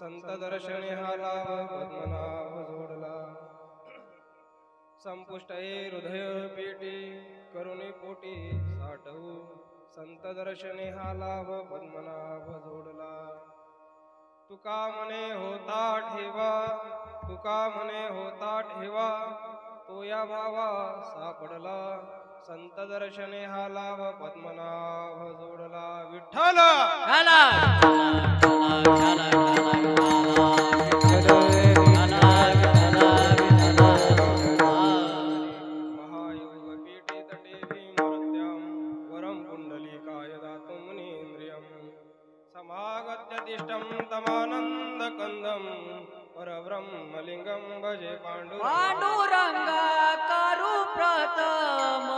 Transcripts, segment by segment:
संत दर्शने हा लाभ पद्मनाभ जोडला संपुष्ट हृदय पेटी करुणे पोटी साठवू संत दर्शने हा लाभ पद्मनाभ जोडला तुका मने होता ठेवा तुका मने होता ठेवा तो या भावा सापडला संत दर्शने हा लाभ पद्मनाभ जोडला विठ्ठल महायोग पीठे तटे भीमरत्यां वरं पुंडलीकाय दातुं मुनीन्द्रियं समागत्यदिष्टं तमानन्दकन्दं परब्रह्मलिङ्गं भजे पांडुरंगा करू प्रथम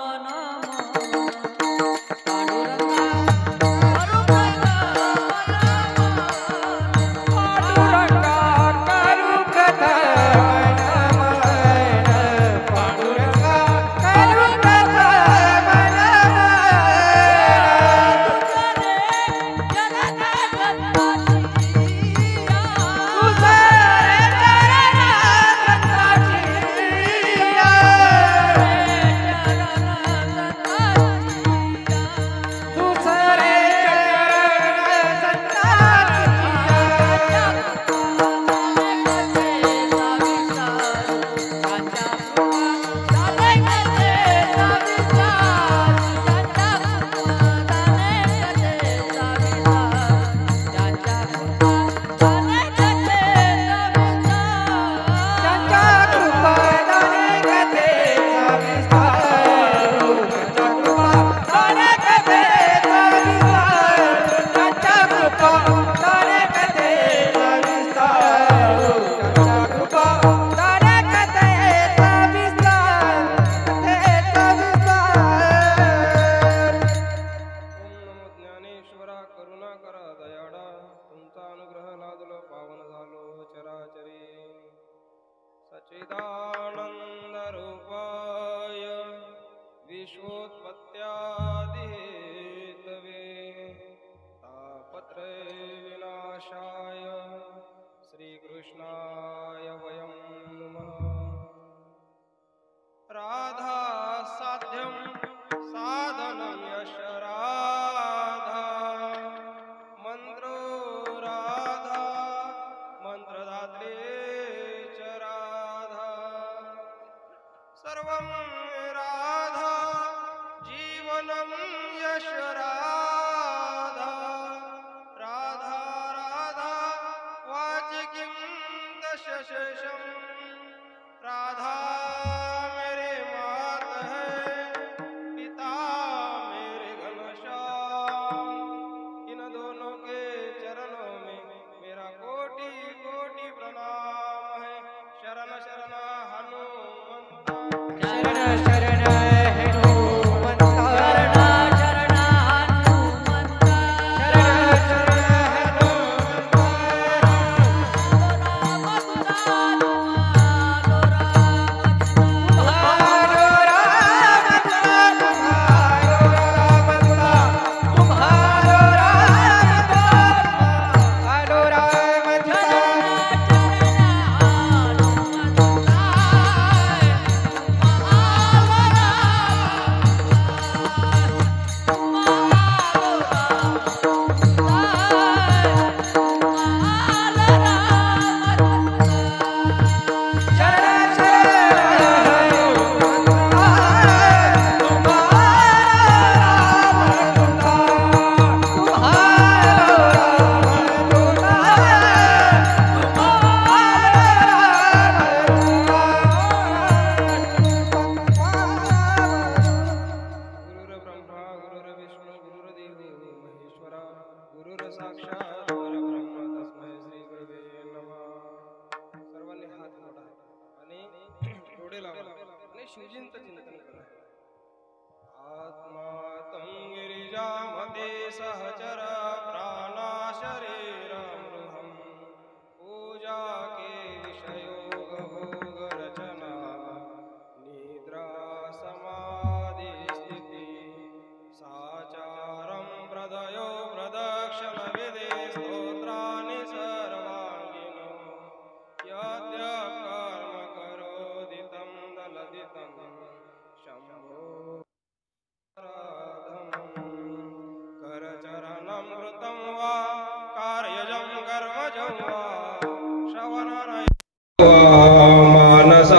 मानसवापराधम्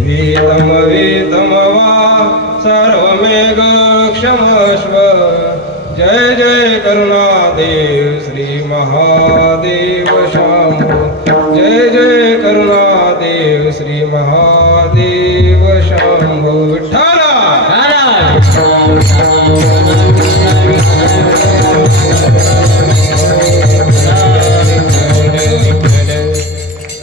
वीतम वीतम वा सर्वमेघ क्षमस्व जय जय करुणादेव श्री महादेव शंभो जय जय करुणादेव श्री महादेव शंभो विठ्ठला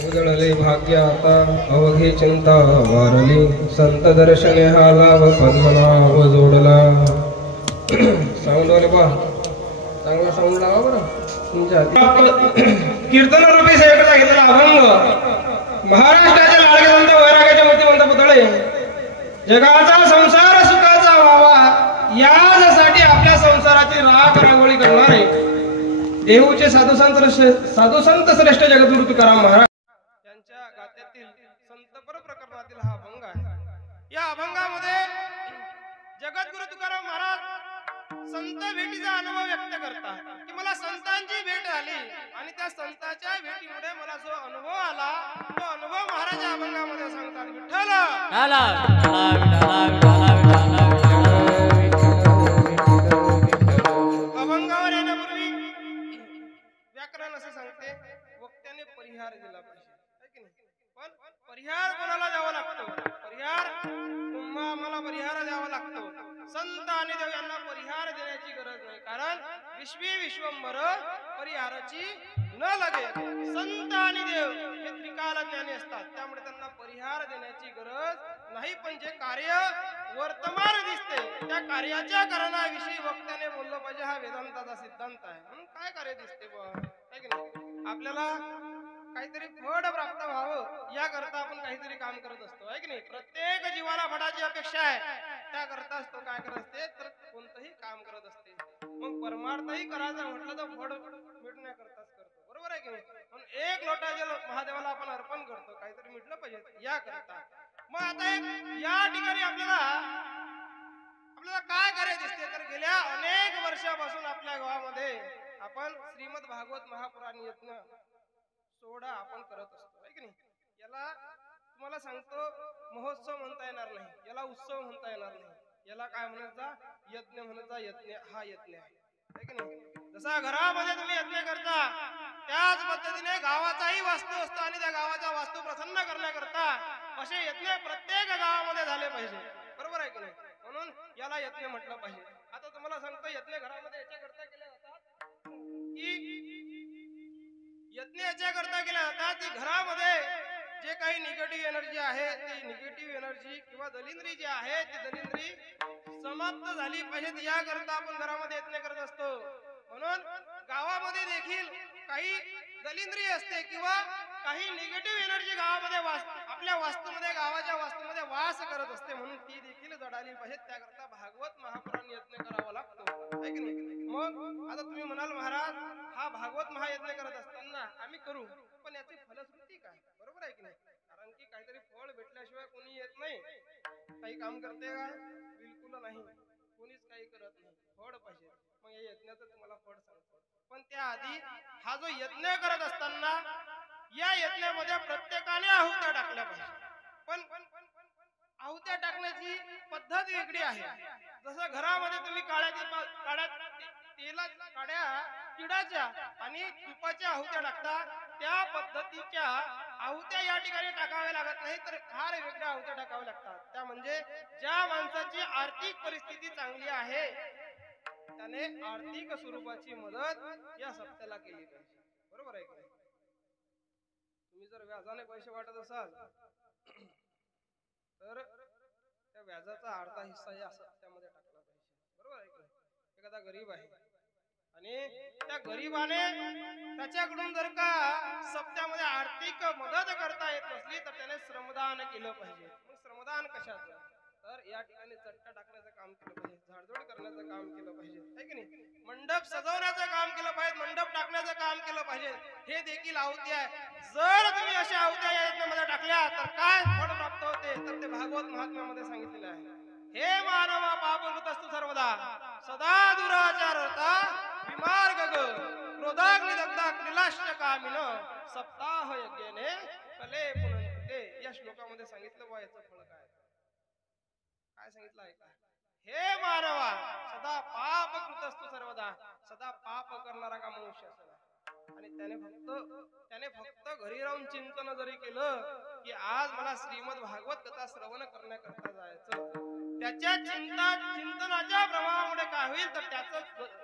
उजळले भाग्य आता अवघी चिंता वारली संत दर्शने हा लाभ पद्मनाभ जोडला साऊंड वाले बा चांगला साऊंड लावा बरं तुमच्या कीर्तन रूपी सेवेकरता घेतलेला अभंग महाराष्ट्राच्या लाडके संत वैराग्याच्या मूर्तिमंत पुतळे जगाचा संसार सुखाचा व्हावा यासाठी आपल्या संसाराची राख रांगोळी करणारे देहूचे साधू संत श्रेष्ठ जगद्गुरु तुकाराम महाराज यांच्या गात्यातील संतपर प्रकरणातील हा अभंग आहे. या अभंगामध्ये जगद्गुरु तुकाराम महाराज संत भेटीचा अनुभव व्यक्त करतात की मला संतांची भेट आली आणि त्या संतांच्या भेटीमुळे मला जो अनुभव आला तो अनुभव महाराज या अभंगामध्ये सांगतात. विठ्ठल अभंगावर येण्यापूर्वी व्याकरण असं सांगते वक्त्याने परिहार दिला पाहिजे है की नाही. पण परिहार कोणाला द्यावा लागतो? परिहार आम्हाला परिहार द्यावा लागतो. संत आणि देव यांना परिहार देण्याची गरज नाही कारण विश्वी विश्वंभर परिहाराची न लगे. संत आणि देव हे त्रिकाल ज्ञानी असतात त्यामुळे त्यांना परिहार देण्याची गरज नाही. पण जे कार्य वर्तमान दिसते त्या कार्याच्या कारणाविषयी वक्त्याने बोललं पाहिजे. हा वेदांताचा सिद्धांत आहे. म्हणून काय कार्य दिसते बा है की नाही. आपल्याला काहीतरी फळ प्राप्त व्हावं याकरता आपण काहीतरी काम करत असतो है की नाही. प्रत्येक जीवाला फळाची अपेक्षा आहे त्याकरता तो काय करत असते तर कोणतंही काम करत असते. मग परमार्थही करायचं म्हटलं तर फळ मिळण्याकरताच करतो बरोबर आहे की नाही. म्हणून एक लोटा जल महादेवाला आपण अर्पण करतो काहीतरी मिटलं पाहिजे याकरता. मग आता या ठिकाणी आपल्याला काय कार्य दिसते तर गेल्या अनेक वर्षापासून आपल्या गावामध्ये आपण श्रीमद भागवत महापुराण यज्ञ सोहळा आपण करत असतो है की नाही. याला तुम्हाला सांगतो महोत्सव म्हणता येणार नाही, याला उत्सव म्हणता येणार नाही, याला काय म्हणायचा यज्ञ म्हणायचा. यज्ञ हा यज्ञ आहे की नाही. जसा घरामध्ये तुम्ही यज्ञ करता त्याच पद्धतीने गावाचाही वास्तू असतो आणि त्या गावाचा वास्तू प्रसन्न करण्याकरता असे यज्ञ प्रत्येक गावामध्ये झाले पाहिजे बरोबर आहे की नाही. म्हणून याला यज्ञ म्हटलं पाहिजे. आता तुम्हाला सांगतो यज्ञ घरामध्ये याच्याकरता केले जातात की यज्ञ याच्याकरता केले जातात की घरामध्ये जे काही निगेटिव्ह एनर्जी आहे ती निगेटिव्ह एनर्जी किंवा दलिंद्री जी आहे ती दलिंद्री समाप्त झाली पाहिजे याकरता आपण घरामध्ये यज्ञ करत असतो. म्हणून गावामध्ये देखील काही दलिंद्री असते किंवा काही निगेटिव्ह एनर्जी गावामध्ये आपल्या वास्तूमध्ये गावाच्या वास्तूमध्ये वास करत असते म्हणून ती देखील जडाली पाहिजे. त्याकरता भागवत महापुराण यज्ञ करावा लागतो है की नाही. मग आता तुम्ही म्हणाल महाराज हा भागवत महायज्ञ करत असताना आम्ही करू पण याची फलश्रुती काय बरोबर आहे की नाही. कारण की काहीतरी फळ भेटल्याशिवाय कोणी येत नाही. काही काम करते का? बिलकुल नाही. कोणीच काही करत नाही. फळ पाहिजे. मग या यज्ञाचं तुम्हाला फळ सांगतो. पण त्याआधी हा जो यज्ञ करत असताना या यज्ञामध्ये प्रत्येकाने आहुत्या टाकल्या पाहिजे. पण आहुत्या टाकण्याची पद्धत वेगळी आहे. जसं घरामध्ये तुम्ही काड्या तिळाच्या आणि तुपाच्या आहुत्या टाकता त्या पद्धतीच्या आहुत्या या ठिकाणी टाकाव्या लागत नाही तर फार वेगळ्या आहुत्या टाकाव्या लागतात. त्या म्हणजे ज्या माणसाची आर्थिक परिस्थिती चांगली आहे त्याने आर्थिक स्वरूपाची मदत या सप्त्याला केली पाहिजे बरोबर आहे की नाही. तुम्ही जर व्याजाने पैसे वाटत असाल तर त्या व्याजाचा अर्धा हिस्सा या सप्त्यामध्ये टाकला पाहिजे बरोबर आहे की नाही. एखादा गरीब आहे आणि त्या गरीबाने त्याच्याकडून जर का सप्त्यामध्ये आर्थिक मदत करता येत नसली तर त्याने श्रमदान केलं पाहिजे. मग श्रमदान कशाचं तर या ठिकाणी चट्टा टाकण्याचं काम केलं पाहिजे, झाडझूड करण्याचं काम केलं पाहिजे है की नाही. मंडप सजवण्याचं काम केलं पाहिजे, मंडप टाकण्याचं काम केलं पाहिजे. हे देखील आहुती आहे. जर तुम्ही अशा आहुत्या या यज्ञामध्ये टाकल्या तर काय फळ प्राप्त होते तर ते भागवत महात्म्यामध्ये सांगितलेलं आहे. हे मानवा पापकृतस्तु सर्वदा सदा दुराचारता विमार्ग क्रोधाग्नि दग्धा कुटिलाष्टकामिन सप्ताह यज्ञेने कले पुनंते. या श्लोकामध्ये सांगितलं बा याचं फळ काय. काय सांगितलं आहे का. हे मानवा सदा पाप कृतस्तु सर्वदा. सदा पाप करणारा का मनुष्य असेल आणि त्याने फक्त घरी राहून चिंतन जरी केलं की आज मला श्रीमद भागवत कथा श्रवण करण्याकरता जायचं. त्याच्या चिंतनाच्या प्रभावामुळे काय होईल तर त्याचं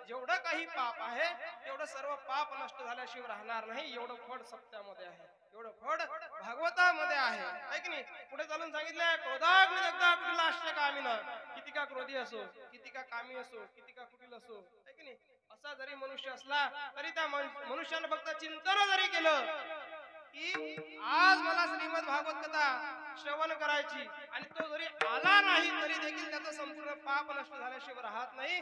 जेवढं काही पाप आहे तेवढं सर्व पाप नष्ट झाल्याशिवाय राहणार नाही. एवढं फळ सत्यामध्ये आहे. एवढं फळ भागवतामध्ये आहे की नाही. पुढे चालून सांगितलंय क्रोधाग्नी दग्धा कुटिलाष्टकामिन. किती का क्रोधी असो, किती का कामी असो, किती का कुटिल असो, आहे की नाही. असा जरी मनुष्य असला तरी त्या मनुष्यानं फक्त चिंतन जरी केलं की आज मला श्रीमद भागवत कथा श्रवण करायची आणि तो जरी आला नाही तरी देखील त्याचं संपूर्ण पाप नष्ट झाल्याशिवाय राहत नाही.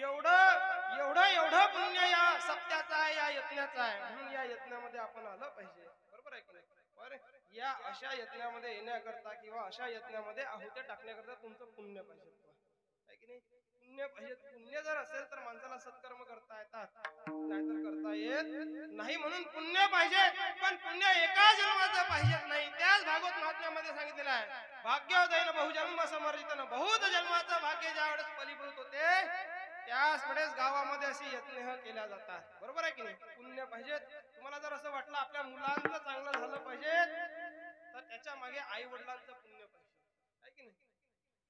एवढं पुण्य या सत्याचं आहे, या यज्ञाचं आहे. म्हणून या यज्ञामध्ये आपण आलं पाहिजे. बरोबर आहे की नाही. बरं, या अशा यज्ञामध्ये येण्याकरता किंवा अशा यज्ञामध्ये आहुत्या टाकण्याकरता तुमचं पुण्य पाहिजे आहे की नाही. पुण्य पाहिजे. पुण्य जर असेल तर माणसाला सत्कर्म करता येतात, नाहीतर करता येत नाही. म्हणून पुण्य पाहिजे, पण पुण्य एका जन्माचं पाहिजे नाही. त्याच भागवत महात्म्यामध्ये सांगितलेलं आहे भाग्योदयन बहुजन्म समर्जितन. बहुत जन्माचं भाग्य ज्या वेळेस फलीभूत होते त्याच वेळेस गावामध्ये अशी यज्ञ केल्या जातात. बरोबर आहे की नाही. पुण्य पाहिजे. तुम्हाला जर असं वाटलं आपल्या मुलांचं चांगलं झालं पाहिजे तर त्याच्या मागे आई वडिलांचं पुण्य पाहिजे आहे की नाही.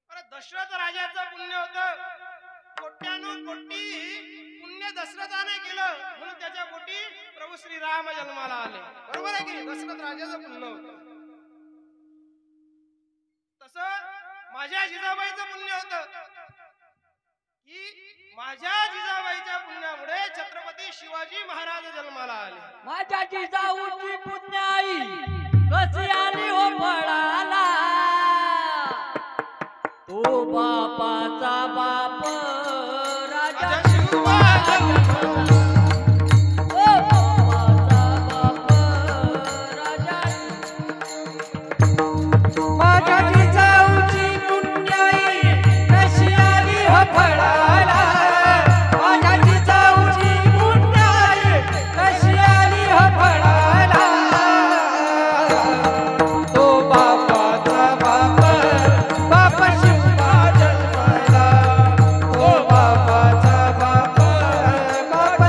अरे दशरथ राजाचं पुण्य होतं. कोटी पुण्य दशरथाने केलं म्हणून त्याच्या पोटी प्रभू श्रीराम जन्माला आले. बरोबर आहे की नाही. दशरथ राजाचं पुण्य होतं. तसं माझ्या जिजाबाईचं पुण्य होतं की माझ्या जिजाबाईच्या पुण्यामुळे छत्रपती शिवाजी महाराज जन्माला आले. माझ्या जिजाऊची पुण्याई कशी आली हो पळाला. तो बापाचा बाप राजा शिवबा. ओ बापाचा बाप राजा. माझ्या जिजाऊची पुण्याई कशी आली हो फळाला. माझ्या जिजाऊची पुण्याई कशी आली हो फळाला. तो बापाचा बाप बाप शिवबा जन्माला. तो बापाचा बाप बाप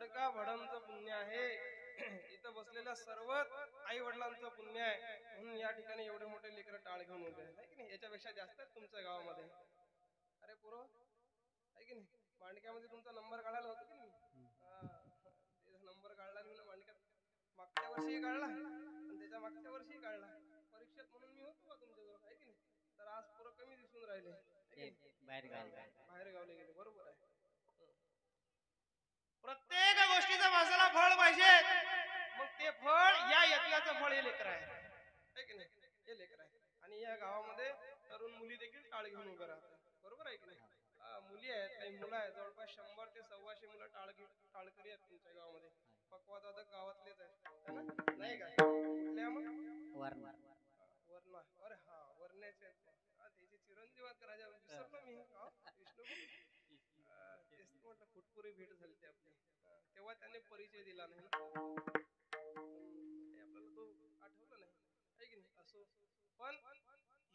जडका भडांचं पुण्य आहे, इथं बसलेल्या सर्व आई वडिलांचं पुण्य आहे, म्हणून या ठिकाणी एवढे मोठे लेकर टाळ घेऊन उभे आहेत, है की नाही? याच्यापेक्षा जास्त आहेत तुमच्या गावामध्ये. अरे पोरं, है की नाही? मांडक्यामध्ये तुमचा नंबर काढायला होता की नाही? नंबर काढला मी मांडक्यात, मागच्या वर्षी काढला आणि त्याच्या मागच्या वर्षी काढला. परीक्षेत म्हणून मी होतो का तुमच्याजवळ, है की नाही? तर आज पोरं कमी दिसून राहिले, बाहेर गावले गेले. बरोबर आहे. प्रत्येक गोष्टीचा माणसाला फळ पाहिजे, मग ते फळ या यज्ञाचं फळ हे लेकर आहे की नाही? हे लेकर आहे. आणि या गावामध्ये तरुण मुली देखील टाळ घेऊन उभे राहतात. बरोबर आहे की नाही? मुली आहेत, काही मुलं आहेत, जवळपास 100 ते 125 मुलं टाळकरी आहेत तुमच्या गावामध्ये. पक्वादादक गावातलेच आहेत नाही का? कुठल्या मग वरणा. अरे हा, वरण्याचे आहेत. त्याची चिरंजीवात राजा विसरलो मी. विष्णू तेच म्हटलं, फुटपुरी भेट झाली ती आपली. तेव्हा त्याने परिचय दिला नाही ना, आपल्याला तो आठवलं नाही, आहे की नाही? असो, पण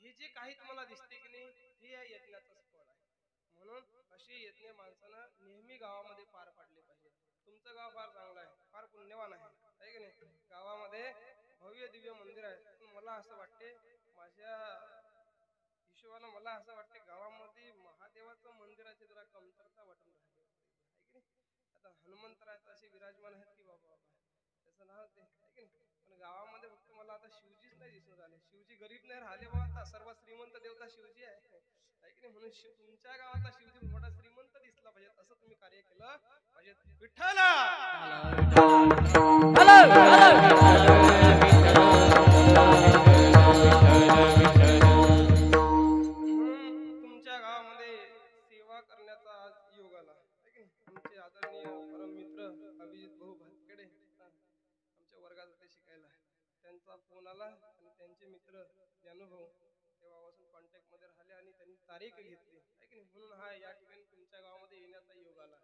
हे जे काही तुम्हाला दिसते की नाही, हे या यज्ञाचंच फळ आहे. म्हणून अशी यज्ञ माणसानं नेहमी गावामध्ये पार पाडले पाहिजे. तुमचं गाव फार चांगलं आहे, फार पुण्यवान आहे की नाही? गावामध्ये भव्य दिव्य मंदिर आहे. पण मला असं वाटते, माझ्या हिशोबानं मला असं वाटते, गावामध्ये महादेवाचं मंदिराची जरा कमतरता वाटून राहिली, आहे की नाही? आता हनुमंतराय असे विराजमान आहेत की बाबा, त्याचं नाव ते, आहे की नाही? पण गावामध्ये फक्त मला आता शिवजीच नाही दिसून राहिले. शिवजी गरीब नाही राहिले बाबा, आता सर्व श्रीमंत देवता शिवजी आहे की नाही? म्हणून तुमच्या गावातला शिवजी मोठा श्रीमंत दिसला पाहिजे, असं तुम्ही कार्य केलं पाहिजे. विठ्ठल तुमच्या गावामध्ये सेवा करण्याचा आज योग आला, आहे की नाही? आमचे आदरणीय परम मित्र अभिजित भाऊ भातखेडे आमच्या वर्गात होते शिकायला. त्यांचा फोन आला आणि त्यांचे मित्र ज्ञानुभव तेव्हापासून कॉन्टॅक्ट मध्ये राहिले आणि त्यांनी तारीख घेतली, आहे की नाही? म्हणून हा या ठिकाणी तुमच्या गावामध्ये येण्याचा योग आला.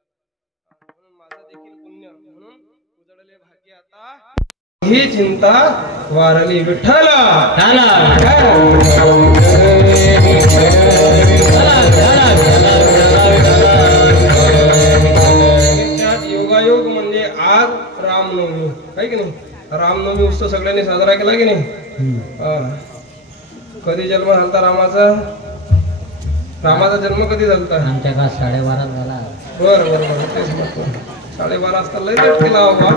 म्हणून माझं देखील पुण्य, म्हणून उजळले भाग्य आता ही चिंता वारली. विठ्ठल योगायोग म्हणजे आज रामनवमी, आहे की नाही? रामनवमी उत्सव सगळ्यांनी साजरा केला की नाही? कधी जन्म झालता रामाचा? रामाचा जन्म कधी झालता? आमच्या गावात 12:30 झाला. बर बर बर, तेच म्हणतो. 12:30 असता लय लेट केला बाबा.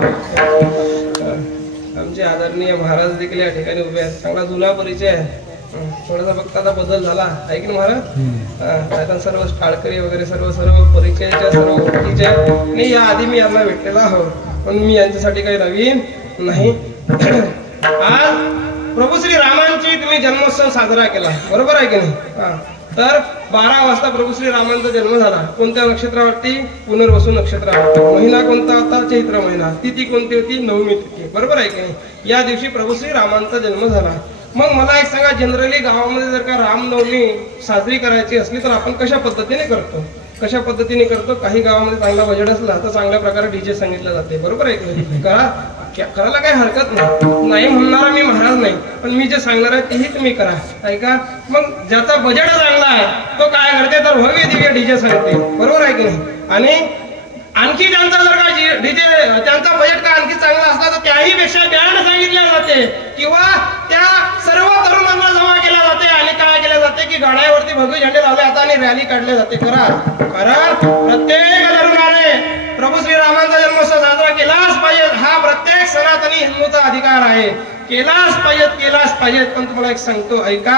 आमचे आदरणीय महाराज देखील या ठिकाणी उभे आहेत. चांगला जुना परिचय आहे. थोडासा फक्त आता बदल झाला, आहे की नाही महाराज? आता सर्व टाळकरी वगैरे सर्व परिचयाच्या सर्व ओळखीच्या नाही. या आधी मी यांना भेटलेला आहो, पण मी यांच्यासाठी काही नवीन नाही. आज प्रभू श्री रामांची तुम्ही जन्मोत्सव साजरा केला, बरोबर आहे की नाही? तर 12 वाजता प्रभू श्री रामांचा जन्म झाला. कोणत्या नक्षत्रावरती? पुनर्वसू नक्षत्रावरती. महिना कोणता होता? चैत्र महिना. तिथी कोणती होती? नवमी तिथी, बरोबर आहे की नाही? या दिवशी प्रभू श्री रामांचा जन्म झाला. मग मला एक सांगा, जनरली गावामध्ये जर का रामनवमी साजरी करायची असली तर आपण कशा पद्धतीने करतो? काही गावामध्ये चांगला बजेट असला तर चांगल्या प्रकारे डीजे सांगितलं जाते, बरोबर आहे की नाही? करायला काही हरकत नाही म्हणणारा मी महाराज नाही, पण मी जे सांगणार आहे तेही तुम्ही करा, ऐका. मग ज्याचा बजेट चांगला आहे तो काय करते, तर भव्य दिव्य डीजे सांगते, बरोबर आहे की नाही? आणि आणखी त्यांचा जर का डीजे त्यांचा बजेट का आणखी चांगला असला तर त्याही पेक्षा बँड सांगितल्या जाते किंवा त्या सर्व तरुणांना जमा केला जाते आणि काय केले जाते की गाड्यावरती भगवे झेंडे लावले जातात आणि रॅली काढले जाते. कारण प्रत्येक तरुणाने प्रभू श्री रामांचा जन्मोत्सव साजरा केलाच पाहिजे. हा प्रत्येक सनातनी हिंदूचा अधिकार आहे. केलाच पाहिजेत. पण तुम्हाला एक सांगतो, ऐका.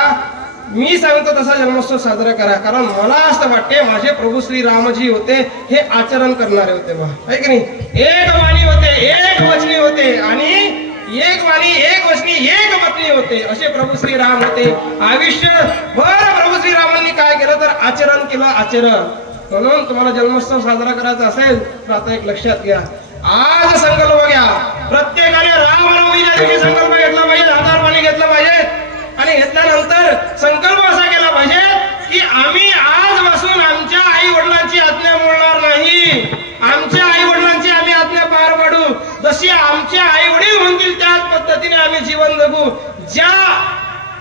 मी सांगतो तसा जन्मोत्सव साजरा करा. कारण मला असं वाटते माझे प्रभू श्री रामजी होते हे आचरण करणारे होते बा, आहे की नाही? एक वाणी होते, एक वचनी होते आणि एक वाणी, एक वचनी, एक पत्नी होते, असे प्रभू श्री राम होते. आयुष्यभर प्रभू श्री रामांनी काय केलं तर आचरण केलं, आचरण. म्हणून तुम्हाला जन्मोत्सव साजरा करायचा असेल तर आता एक लक्षात घ्या. आज संकल्प घ्या. प्रत्येकाने रामनवमीच्या दिवशी संकल्प घेतला पाहिजे, हातावर पाणी घेतलं पाहिजे आणि घेतल्यानंतर संकल्प असा केला पाहिजे की आम्ही आजपासून आमच्या आई वडिलांची आज्ञा मोडणार नाही. आमच्या आई वडिलांची आम्ही आज्ञा पार पाडू. जशी आमचे आई वडील म्हणतील त्याच पद्धतीने आम्ही जीवन जगू. ज्या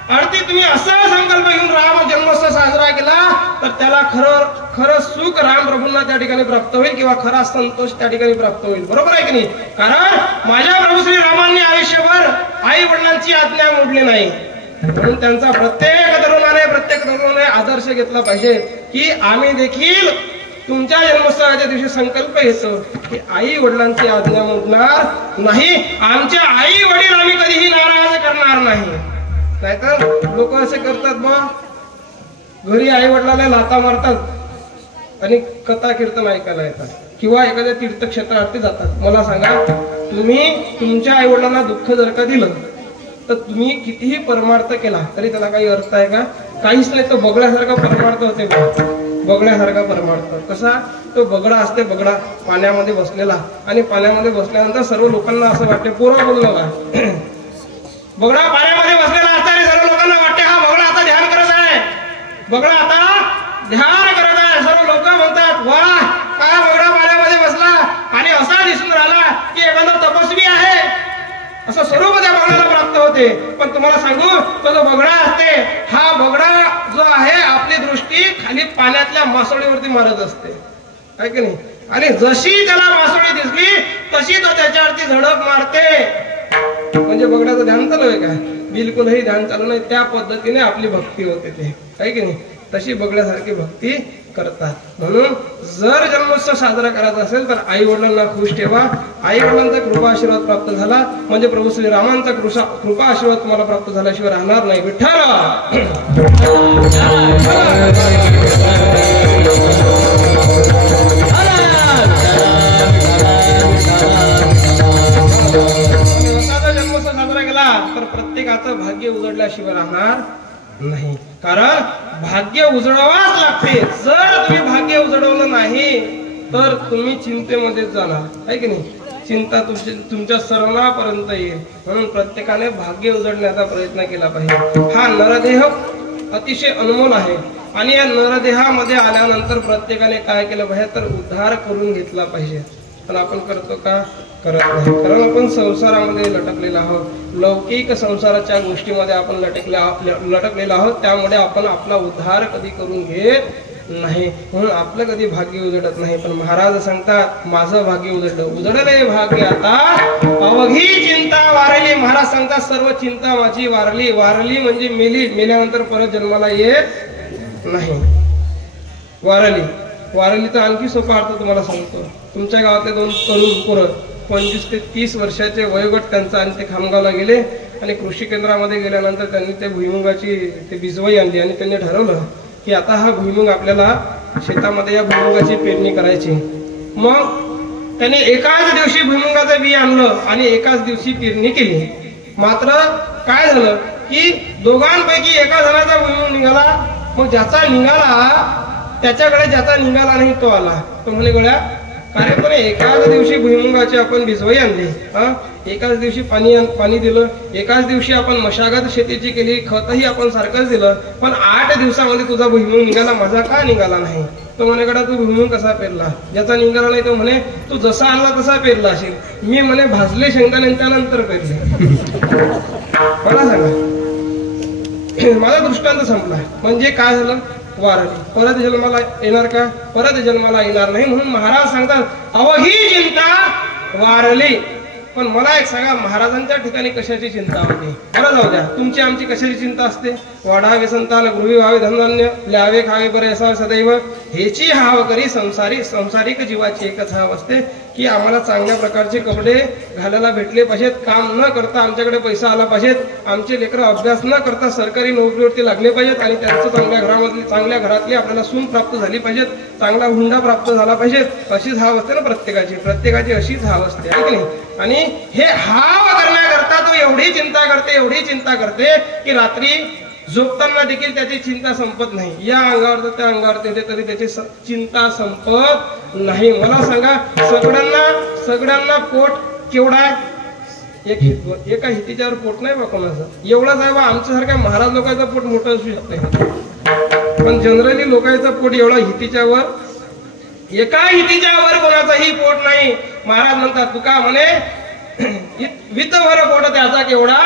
अर्थी तुम्ही असा संकल्प घेऊन राम जन्मोत्सव साजरा केला तर त्याला खरं सुख राम प्रभूंना त्या ठिकाणी प्राप्त होईल किंवा खरा संतोष त्या ठिकाणी प्राप्त होईल. बरोबर आहे की नाही? कारण माझ्या प्रभू श्री रामांनी आयुष्यभर आई वडिलांची आज्ञा मोडली नाही, म्हणून त्यांचा प्रत्येक तरुणाने आदर्श घेतला पाहिजे की आम्ही देखील तुमच्या जन्मोत्सवाच्या दिवशी संकल्प घेतो की आई वडिलांची आज्ञा मोडणार नाही, आमच्या आई वडील आम्ही कधीही नाराज करणार नाही. नाहीतर लोक असे करतात बा, घरी आई वडिलांना लाथा मारतात आणि कथा कीर्तन ऐकायला येतात किंवा एखाद्या तीर्थक्षेत्रावरती जातात. मला सांगा, तुम्ही तुमच्या आई वडिलांना दुःख जर का दिलं तर तुम्ही कितीही परमार्थ केला तरी त्याला काही अर्थ आहे का? काहीच नाही. तो बगड्यासारखा परमार्थ होते, बगड्यासारखा परमार्थ. कसा? तो बगडा असते, बगडा पाण्यामध्ये बसलेला, आणि पाण्यामध्ये बसल्यानंतर सर्व लोकांना असं वाटते, पोरा बोललेला बगडा पाण्यामध्ये बसलेला असता आणि सर्व लोकांना वाटते हा बगडा आता ध्यान करत आहे, बगडा आता ध्यान करत आहे. सर्व लोक म्हणतात वा काय बगडा पाण्यामध्ये बसला, आणि असा दिसून राहिला की एखादा तपस्वी आहे असं स्वरूप त्या बगड्याला प्राप्त होते. पण तुम्हाला सांगू, तो जो बगडा असते, हा बगडा जो आहे आपली दृष्टी खाली पाण्यातल्या मासोळीवरती मारत असते, आहे की नाही? आणि जशी त्याला मासोळी दिसली तशी तो त्याच्यावरती झडप मारते. म्हणजे बगड्याचं ध्यान चालू आहे काय? बिलकुलही ध्यान चालू नाही. त्या पद्धतीने आपली भक्ती होते ते, आहे की नाही? तशी बगड्यासारखी भक्ती करतात. म्हणून जर जन्मोत्सव साजरा करायचा असेल तर आई वडिलांना खुश ठेवा. आई वडिलांचा कृपा आशीर्वाद प्राप्त झाला म्हणजे प्रभू श्री रामांचा कृपा आशीर्वाद तुम्हाला प्राप्त झाल्याशिवाय राहणार नाही. विठ्ठल जन्मोत्सव साजरा केला तर प्रत्येकाचं भाग्य उजडल्याशिवाय राहणार नाही. कारण भाग्य उजळवाच लागते. जर तुम्ही भाग्य उजळवलं नाही तर तुम्ही चिंतेमध्येच जाणार, आहे की नाही? चिंता तुमच्या सर्वांपर्यंत येईल. म्हणून प्रत्येकाने भाग्य उजळण्याचा प्रयत्न केला पाहिजे. हा नरदेह अतिशय अनमोल आहे आणि या नरदेहामध्ये आल्यानंतर प्रत्येकाने काय केलं पाहिजे तर उद्धार करून घेतला पाहिजे. पण आपण करतो का? करत नाही. कारण आपण संसारामध्ये लटकलेला आहोत, लौकिक संसाराच्या गोष्टीमध्ये आपण लटकलेला आहोत. त्यामुळे आपण आपला उद्धार कधी करून घेत नाही, म्हणून आपलं कधी भाग्य उजडत नाही. पण महाराज सांगतात माझं भाग्य उजडले भाग्य आता अवघी चिंता वारली. महाराज सांगतात सर्व चिंता माझी वारली. वारली म्हणजे मेल्यानंतर परत जन्माला येत नाही. वारलीचा आणखी सोपा अर्थ तुम्हाला सांगतो. तुमच्या गावातले 2 तरुण पोरं 25 ते 30 वर्षाचे वयोगट त्यांचा, आणि ते खामगावला गेले आणि कृषी केंद्रामध्ये गेल्यानंतर त्यांनी ते भुईमुगाची ते बिजवाई आणली आणि त्यांनी ठरवलं की आता हा भुईमुग आपल्याला शेतामध्ये या भुईमुगाची पेरणी करायची. मग त्याने एकाच दिवशी भुईमुगाचं बी आणलं आणि एकाच दिवशी पेरणी केली. मात्र काय झालं की दोघांपैकी एका जणाचा भुईमुग निघाला. मग ज्याचा निघाला त्याच्याकडे ज्याचा निघाला नाही तो आला. तो म्हणे गोळ्या अरे पण एकाच दिवशी भुईमुगाची आपण बिजवाई आणली, एकाच दिवशी पाणी दिलं, एकाच दिवशी आपण मशागत शेतीची केली, खतही आपण सारखंच दिलं, पण 8 दिवसामध्ये तुझा भुईमुग निघाला, माझा का निघाला नाही? तो म्हणे कडा तू भुईमुग कसा पेरला? ज्याचा निघाला नाही तो म्हणे तू जसा आणला तसा पेरला असेल. मी म्हणे भाजले शेंगदाणे त्यानंतर पेरले. मला सांगा, माझा दृष्टांत संपला. म्हणजे काय झालं? वारली. परत जन्माला येणार का? परत जन्माला येणार नाही. म्हणून महाराज सांगतात अवघी चिंता वारली. पण मला एक सांगा, महाराजांच्या ठिकाणी कशाची चिंता होती? बरं जाऊ द्या, तुमची आमची कशाची चिंता असते? वाढावे संतान, गृही व्हावे धनधान्य, ल्यावे खावे बरे असावे सदैव, हेची हाव करी संसारिक जीवाची एकच हाव असते की आम्हाला चांगल्या प्रकारचे कपडे घालायला भेटले पाहिजेत, काम न करता आमच्याकडे पैसा आला पाहिजेत, आमचे लेकरं अभ्यास न करता सरकारी नोकरीवरती लागले पाहिजेत आणि त्यांचं चांगल्या घरातली आपल्याला सून प्राप्त झाली पाहिजेत, चांगला हुंडा प्राप्त झाला पाहिजेत. अशीच हाव असते ना प्रत्येकाची अशीच हाव असते, आहे की नाही? आणि हे हाव करण्याकरता तो एवढी चिंता करते की रात्री झोपताना देखील त्याची चिंता संपत नाही. या अंगावर त्या अंगावर येते तरी त्याची चिंता संपत नाही. मला सांगा, सगळ्यांना पोट केवढा आहे? एका हितीच्यावर पोट नाही बा कोणाचं. एवढाच आहे बा. आमच्यासारख्या महाराज लोकांचं पोट मोठं असू शकते, पण जनरली लोकांचं पोट एवढा हितीच्यावर, एका हितीच्यावर कोणाचंही पोट नाही. महाराज म्हणतात तुका म्हणे वितभर पोट त्याचा केवढा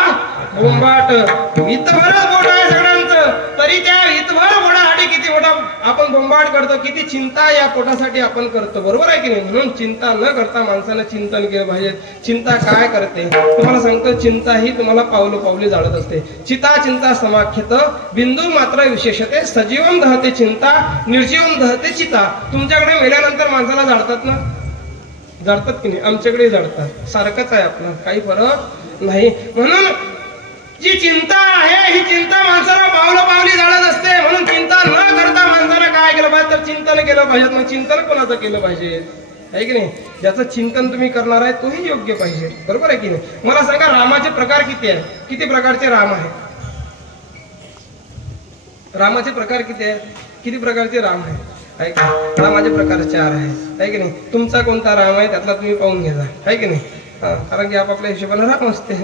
बोंबाट, वितभर पोट आहे सगळ्यांचं, तरी त्या वितभर पोटासाठी किती मोठा आपण बोंबाट करतो, किती चिंता या पोटासाठी आपण करतो, बरोबर आहे की नाही? म्हणून चिंता न करता माणसानं चिंतन केलं पाहिजे. चिंता काय करते तुम्हाला सांगतो, चिंता ही तुम्हाला पावलोपावली जाळत असते. चिता चिंता समाख्यत बिंदू मात्र विशेषते, सजीवम दहते चिंता निर्जीवम दहते चिता. तुमच्याकडे मेल्यानंतर माणसाला जाळतात ना, जाळतात की नाही? आमच्याकडे जाळतात, सारखंच आहे आपलं, काही फरक नाही. म्हणून जी चिंता आहे ही चिंता माणसाला पावलोपावली जाळत असते. म्हणून चिंता न करता माणसानं काय केलं पाहिजे तर चिंतन केलं पाहिजे. मग चिंतन कोणाचं केलं पाहिजे आहे की नाही? ज्याचं चिंतन तुम्ही करणार आहे तोही योग्य पाहिजे, बरोबर आहे की नाही? मला सांगा रामाचे प्रकार किती आहेत? किती प्रकारचे राम आहेत? रामाचे प्रकार किती आहेत? किती प्रकारचे राम आहेत? आहे का? रामाचे प्रकार 4 आहेत, आहे की नाही? तुमचा कोणता राम आहे त्यातला तुम्ही पाहून घ्या, आहे की नाही? कारण की आपापल्या हिशोबाने राम असते.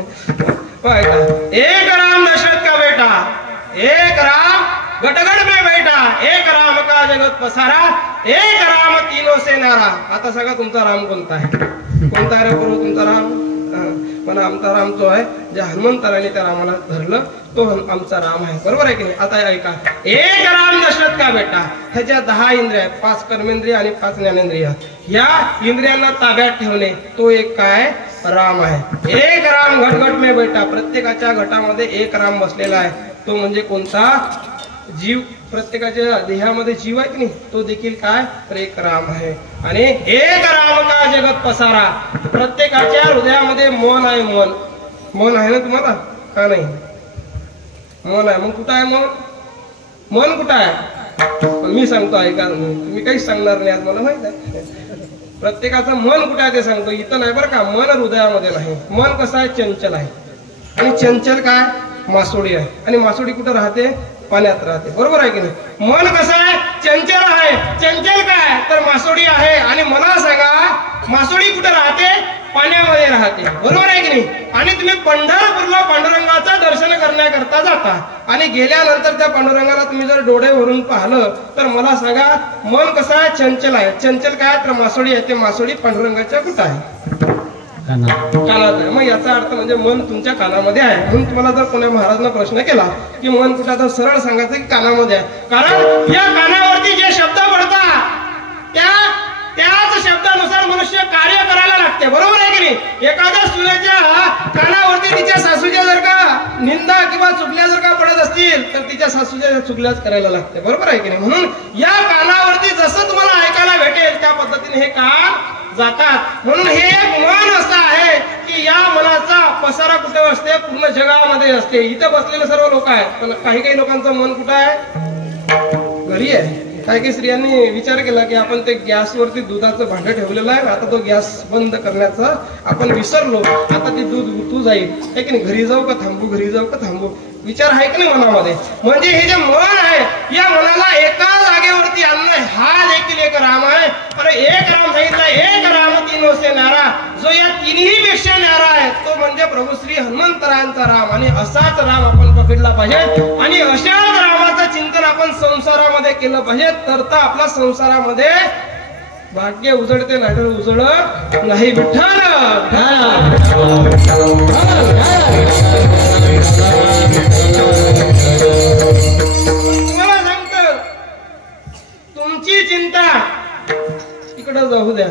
एक राम दशरथ का बेटा, एक राम गटगट में बैठा, एक राम का जगत पसारा, एक राम तीनों से नारा. आता सांगा तुमचा राम कोणता आहे? कोणता आहे प्रभू तुमचा राम? पण आमचा राम जो आहे, ज्या हनुमंताराने त्या रामाला धरलं तो आमचा राम आहे, बरोबर आहे की नाही? आता ऐका, एक राम दशरथ का बेटा, ह्याच्या 10 इंद्रिय आहेत, 5 कर्मेंद्रिय आणि 5 ज्ञानेंद्रिय. या इंद्रियांना ताब्यात ठेवणे तो एक काय राम आहे. एक राम घटघट में बैठा, प्रत्येकाच्या घटामध्ये एक राम बसलेला आहे. तो म्हणजे कोणता? जीव. प्रत्येकाच्या देहामध्ये जीव आहे की नाही, तो देखील काय तर एक राम आहे. आणि एक राम का जगत पसारा, प्रत्येकाच्या हृदयामध्ये मन आहे. मन आहे ना तुम्हाला का नाही? मन आहे. मग कुठं आहे मन? मन कुठं आहे? मी सांगतो ऐका, तुम्ही काहीच सांगणार नाही आज मला माहित आहे. प्रत्येकाचं मन कुठं आहे ते सांगतो, इथं नाही बरं का. मन हृदयामध्ये नाही. मन कसं आहे? चंचल आहे. आणि चंचल काय? मासोडी आहे. आणि मासोडी कुठं राहते? पाण्यात राहते, बरोबर आहे की नाही? मन कसं आहे? चंचल आहे. चंचल काय तर मासोडी आहे. आणि मला सांगा मासोडी कुठं राहते? पाण्यामध्ये राहते, बरोबर आहे की नाही? आणि तुम्ही पंढरपूरला पांडुरंगाचं दर्शन करण्याकरता जाता आणि गेल्यानंतर त्या पांडुरंगाला तुम्ही जर डोळे भरून पाहिलं तर मला सांगा मन कसं आहे? चंचल आहे. चंचल काय तर मासोडी आहे. ते मासोडी पांडुरंगाच्या कुठं आहे? कानात आहे. मग याचा अर्थ म्हणजे मन तुमच्या कानामध्ये आहे. म्हणून तुम्हाला जर कोण्या महाराजांना प्रश्न केला की मन कुठं, तर सरळ सांगायचं की कानामध्ये आहे. कारण या कानावरती जे शब्द पडतात त्याच शब्दानुसार मनुष्य कार्य करायला लागते, बरोबर आहे की नाही? एखाद्या सुनेच्या कानावरती तिच्या सासूच्या जर का निंदा किंवा चुगल्या जर का पडत असतील तर तिच्या सासूच्या चुगल्याच करायला लागते, बरोबर आहे की नाही? म्हणून या कानावरती जसं तुम्हाला ऐकायला भेटेल त्या पद्धतीने हे कान जातात. म्हणून हे एक मन असं आहे की या मनाचा पसारा कुठे असते? पूर्ण जगामध्ये असते. इथे बसलेले सर्व लोक आहेत, पण काही लोकांचं मन कुठं आहे? घरी आहे. काही स्त्रियांनी विचार केला की आपण ते गॅसवरती दुधाचं भांडं ठेवलेलं आहे, आता तो गॅस बंद करण्याचा आपण विसरलो, आता ते दूध उतू जाईल, आहे की नाही? घरी जाऊ का थांबू, घरी जाऊ का थांबू, विचार आहे की नाही मनामध्ये? म्हणजे हे जे मन आहे या मनाला एका जागेवरती आणणं हा देखील एक राम आहे. आणि एक राम सांगितला, एक राम तीनों से न्यारा, जो या तिन्ही पेक्षा न्यारा आहे तो म्हणजे प्रभू श्री हनुमंतरायांचा राम. आणि असाच राम आपण पकडला पाहिजे आणि अशाच रामाचं चिंतन आपण संसारामध्ये केलं पाहिजे, तर आपल्या संसारामध्ये भाग्य उजळते, नाही तर उजळत नाही. विठ्ठल तुम्हाला सांगतो तुमची चिंता इकडे जाऊ द्या.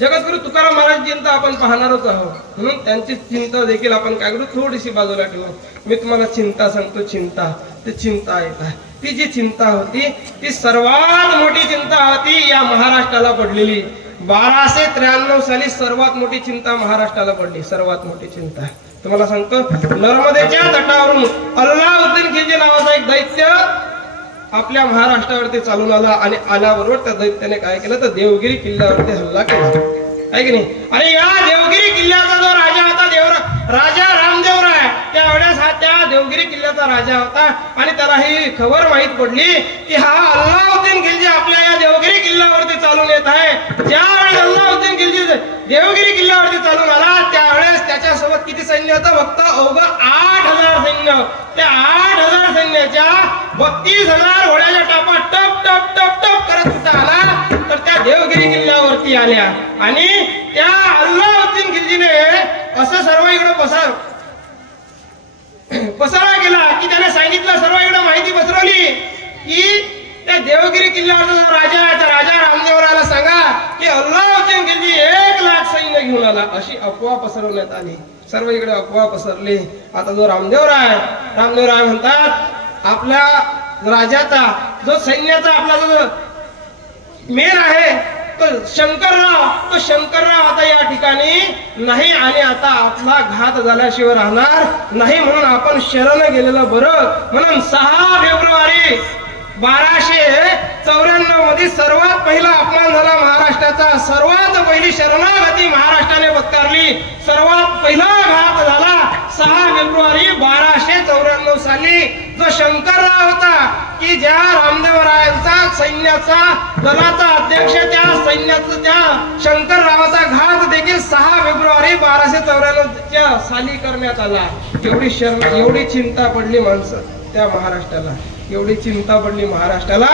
जगद्गुरु तुकाराम महाराज चिंता आपण पाहणारच आहोत, म्हणून त्यांची चिंता देखील आपण काय करू थोडीशी बाजूला ठेवू. मी तुम्हाला चिंता सांगतो. चिंता ती चिंता आहे काय? ती जी चिंता होती ती सर्वात मोठी चिंता होती या महाराष्ट्राला पडलेली. 1293 साली सर्वात मोठी चिंता महाराष्ट्राला पडली. सर्वात मोठी चिंता तुम्हाला सांगतो, नर्मदेच्या तटावरून अल्लाउद्दीन खिलजी नावाचा एक दैत्य आपल्या महाराष्ट्रावरती चालून आला. आणि आल्याबरोबर त्या दैत्याने काय केलं तर देवगिरी किल्ल्यावरती हल्ला केला, आहे की नाही? आणि या देवगिरी किल्ल्याचा जो राजा होता राजा रामदेवराय, त्यावेळेस हा त्या देवगिरी किल्ल्याचा राजा होता. आणि त्याला ही खबर माहित पडली की हा अल्लाउद्दीन खिलजी आपल्या या देवगिरी किल्ल्यावरती चालून येत आहे. ज्यावेळेस अल्लाउद्दीन खिलजी देवगिरी किल्ल्यावरती चालून आला त्यावेळेस त्याच्यासोबत किती सैन्य होतं? फक्त अवघं 8000 सैन्य. त्या 8000 सैन्याच्या 32,000 घोड्याच्या टापा टप टप टप टप करत कुठं आला तर त्या देवगिरी किल्ल्यावरती आल्या. आणि त्या अल्लाउद्दीन खिलजीने असं सर्व इकडे पसारा केला की त्याने सांगितलं, सर्व इकडे माहिती पसरवली की त्या देवगिरी किल्ल्यावरचा जो राजा आहे त्या राजा रामदेवरायाला सांगा की अल्लाउद्दीन खिलजी 1 लाख सैन्य घेऊन आला, अशी अफवा पसरवण्यात आली. सर्व इकडे अफवा पसरली. आता जो रामदेवराय म्हणतात आपल्या राजाचा जो सैन्याचा आपला जो मेन आहे तो शंकरराव आता या ठिकाणी नाही आणि आता आपला घात झाल्याशिवाय राहणार नाही, म्हणून आपण शरण गेलेलं बरं. म्हणून 6 फेब्रुवारी 1294 मध्ये सर्वात पहिला अपमान झाला महाराष्ट्राचा. सर्वात पहिली शरणागती महाराष्ट्राने पत्करली. सर्वात पहिला घात झाला 6 फेब्रुवारी 1294 साली. जो शंकरराव होता की ज्या रामदेवरायांचा सैन्याचा दलाचा अध्यक्ष त्या सैन्याचा त्या शंकररावाचा घात देखील 6 फेब्रुवारी 1294 साली करण्यात आला. एवढी चिंता पडली माणसं त्या महाराष्ट्राला, एवढी चिंता पडली महाराष्ट्राला.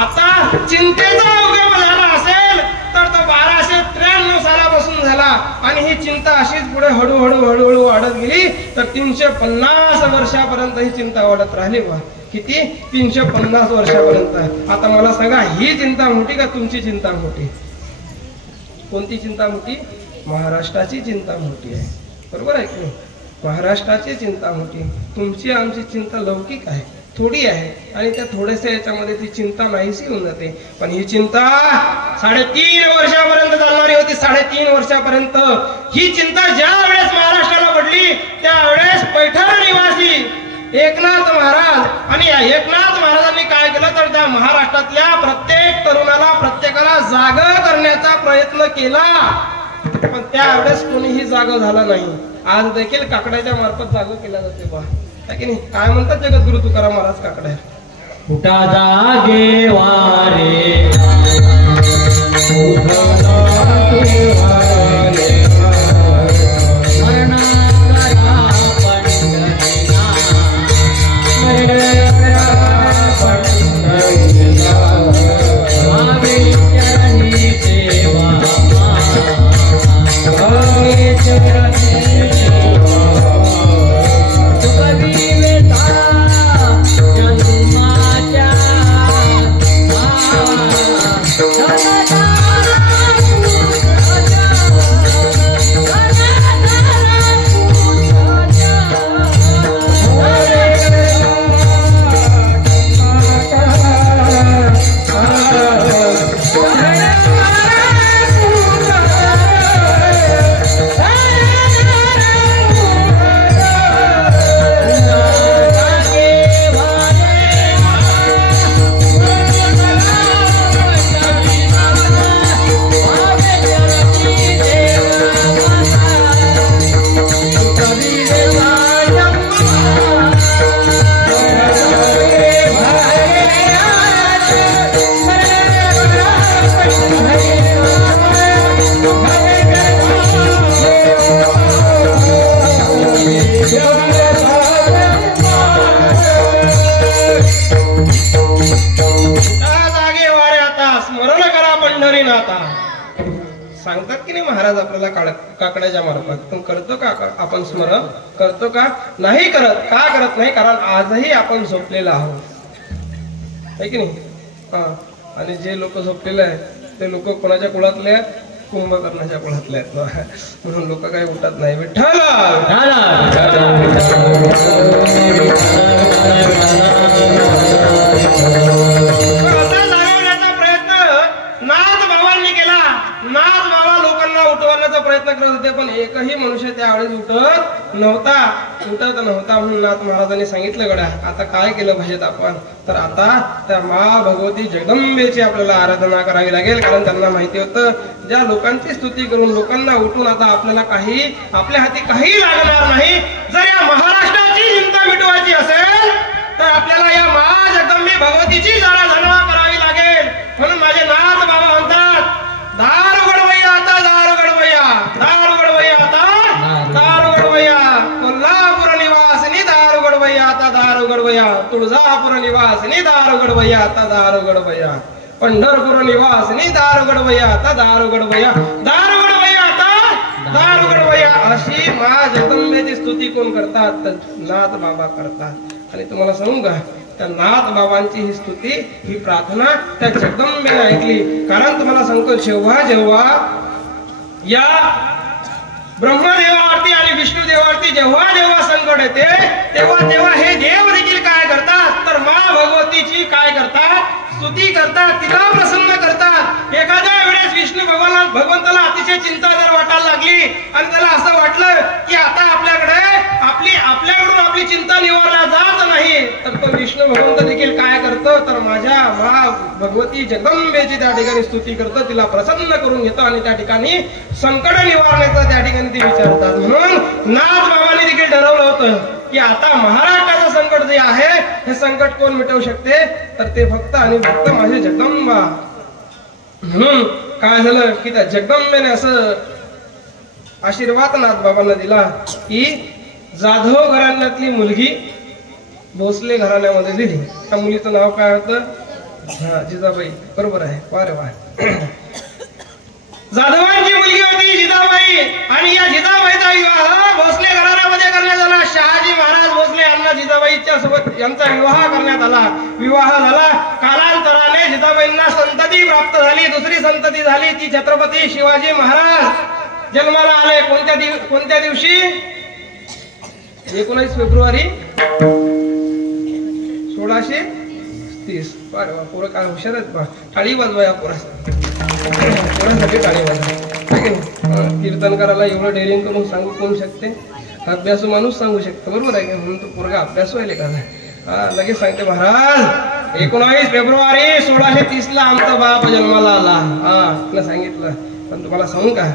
आता चिंतेचा उगम झाला असेल तर तो 1293 सालापासून झाला आणि ही चिंता अशीच पुढे हळूहळू वाढत गेली तर 350 वर्षापर्यंत ही चिंता वाढत राहिली. किती? 350 वर्षापर्यंत. आता मला सांगा, ही चिंता मोठी का तुमची चिंता मोठी? कोणती चिंता मोठी? महाराष्ट्राची चिंता मोठी आहे, बरोबर आहे की? महाराष्ट्राची चिंता मोठी. तुमची आमची चिंता लौकिक आहे, थोडी आहे आणि त्या थोड्याशा याच्यामध्ये ती चिंता नाहीशी होऊन जाते. पण ही चिंता 3.5 वर्षापर्यंत चालणारी होती. 3.5 वर्षापर्यंत ही चिंता ज्या वेळेस महाराष्ट्राला पडली त्यावेळेस पैठण निवासी एकनाथ महाराज आणि या एकनाथ महाराजांनी काय केलं तर त्या महाराष्ट्रातल्या प्रत्येक तरुणाला प्रत्येकाला जागा करण्याचा प्रयत्न केला, पण त्यावेळेस कोणीही जागा झाला नाही. आज देखील काकड्याच्या मार्फत जागा केल्या जाते. पहा की नाही? काय म्हणतात जगद्गुरु तुकाराम महाराज काकड्या? उठा जागे वारे सांगतात की नाही महाराज आपल्याला काकड्याच्या मार्फत. पण करतो का आपण स्मरण? करतो का? नाही करत. का करत नाही? कारण आजही आपण झोपलेला आहोत, आहे की नाही? आणि जे लोक झोपलेले आहेत ते लोक कोणाच्या कुळातले आहेत? कुंभकर्णाच्या कुळातले आहेत. म्हणून लोक काही उठत नाही. विठ्ठल प्रयत्न करत होते, पण एकही मनुष्य त्यावेळेस उठत नव्हता. म्हणून नाथ महाराजांनी सांगितलं गड्या आता काय केलं पाहिजेत आपण? तर आता त्या मा भगवती जगदंबेची आपल्याला आराधना करावी लागेल. कारण त्यांना माहिती होतं ज्या लोकांची स्तुती करून लोकांना उठून आता आपल्याला आपल्या हाती काही लागणार नाही. जर या महाराष्ट्राची चिंता मिटवायची असेल तर आपल्याला या मा जगदंबे भगवतीची आराधना करावी लागेल. म्हणून माझे नाथ बाबा म्हणतात दार उघडवया आता, दार उघडवया, दार उघडवया आता, दार उघडवया. कोल्हापूर निवासिनी दार उघडवया आता, दार उघडवया. तुळजापूर निवासिनी दार उघडवया आता, दार उघडवया. पंढरपूर निवासिनी दार उघडवया आता, दार उघडवया. दार उघडवया आता, दार उघडवया. अशी मा जगदंबेची स्तुती कोण करतात तर नाथ बाबा करतात. आणि तुम्हाला सांगू का त्या नाथ बाबांची ही स्तुती ही प्रार्थना त्या जगदंबेने ऐकली. कारण तुम्हाला सांगतो जेव्हा जेव्हा या ब्रह्मदेवावरती आणि विष्णुदेवावरती जेव्हा जेव्हा संकट येते तेव्हा तेव्हा हे देव देखील काय करतात तर मा भगवतीची काय करतात स्तुती करतात, तिला प्रसन्न करतात. एखाद्या वेळेस विष्णू भगवंताला अतिशय चिंता जर वाटायला लागली आणि त्याला असं वाटलं की आता आपल्याकडून आपली चिंता निवारल्या जात नाही तर तो विष्णू भगवंत देखील काय करतो तर माझ्या मा भगवती जगदंबेची त्या ठिकाणी स्तुती करतो, तिला प्रसन्न करून घेतो आणि त्या ठिकाणी संकट निवारण्याचा त्या ठिकाणी ते विचारतात. म्हणून नाथ बाबांनी देखील ठरवलं होतं की आता महाराष्ट्राचं संकट जे आहे हे संकट कोण मिटवू शकते तर ते फक्त आणि फक्त माझे जगदंबा. म्हणून काय झालं की त्या जगदंबेने असं आशीर्वाद नाथ बाबांना दिला की जाधव घराण्यातली मुलगी भोसले घराण्यामध्ये दिली. त्या मुलीचं नाव काय होतं जिजाबाई. बरोबर आहे. वा रे वा. जाधवांची मुलगी होती जिजाबाई आणि या जिजाबाईचा विवाह भोसले घराण्यामध्ये करण्यात आला. शहाजी महाराज भोसले यांना जिजाबाईच्या सोबत यांचा विवाह करण्यात आला. विवाह झाला. कालांतराने जिजाबाईंना संतती प्राप्त झाली. दुसरी संतती झाली ती छत्रपती शिवाजी महाराज जन्माला आले. कोणत्या दिवशी 19 फेब्रुवारी 1630. पोरं काय हुशार आहेत बा. टाळी वाजवा या पोरासाठी टाळी वाजवा. कीर्तनकाराला एवढं डेअरिंग करून सांगू कोण शकते. अभ्यासू माणूस सांगू शकतो. बरोबर आहे की म्हणून तो पोरगा अभ्यासू आहे का लगेच सांगते महाराज 19 फेब्रुवारी 1630 ला आमचा बाप जन्माला आला. तुला सांगितलं. पण तुम्हाला सांगू का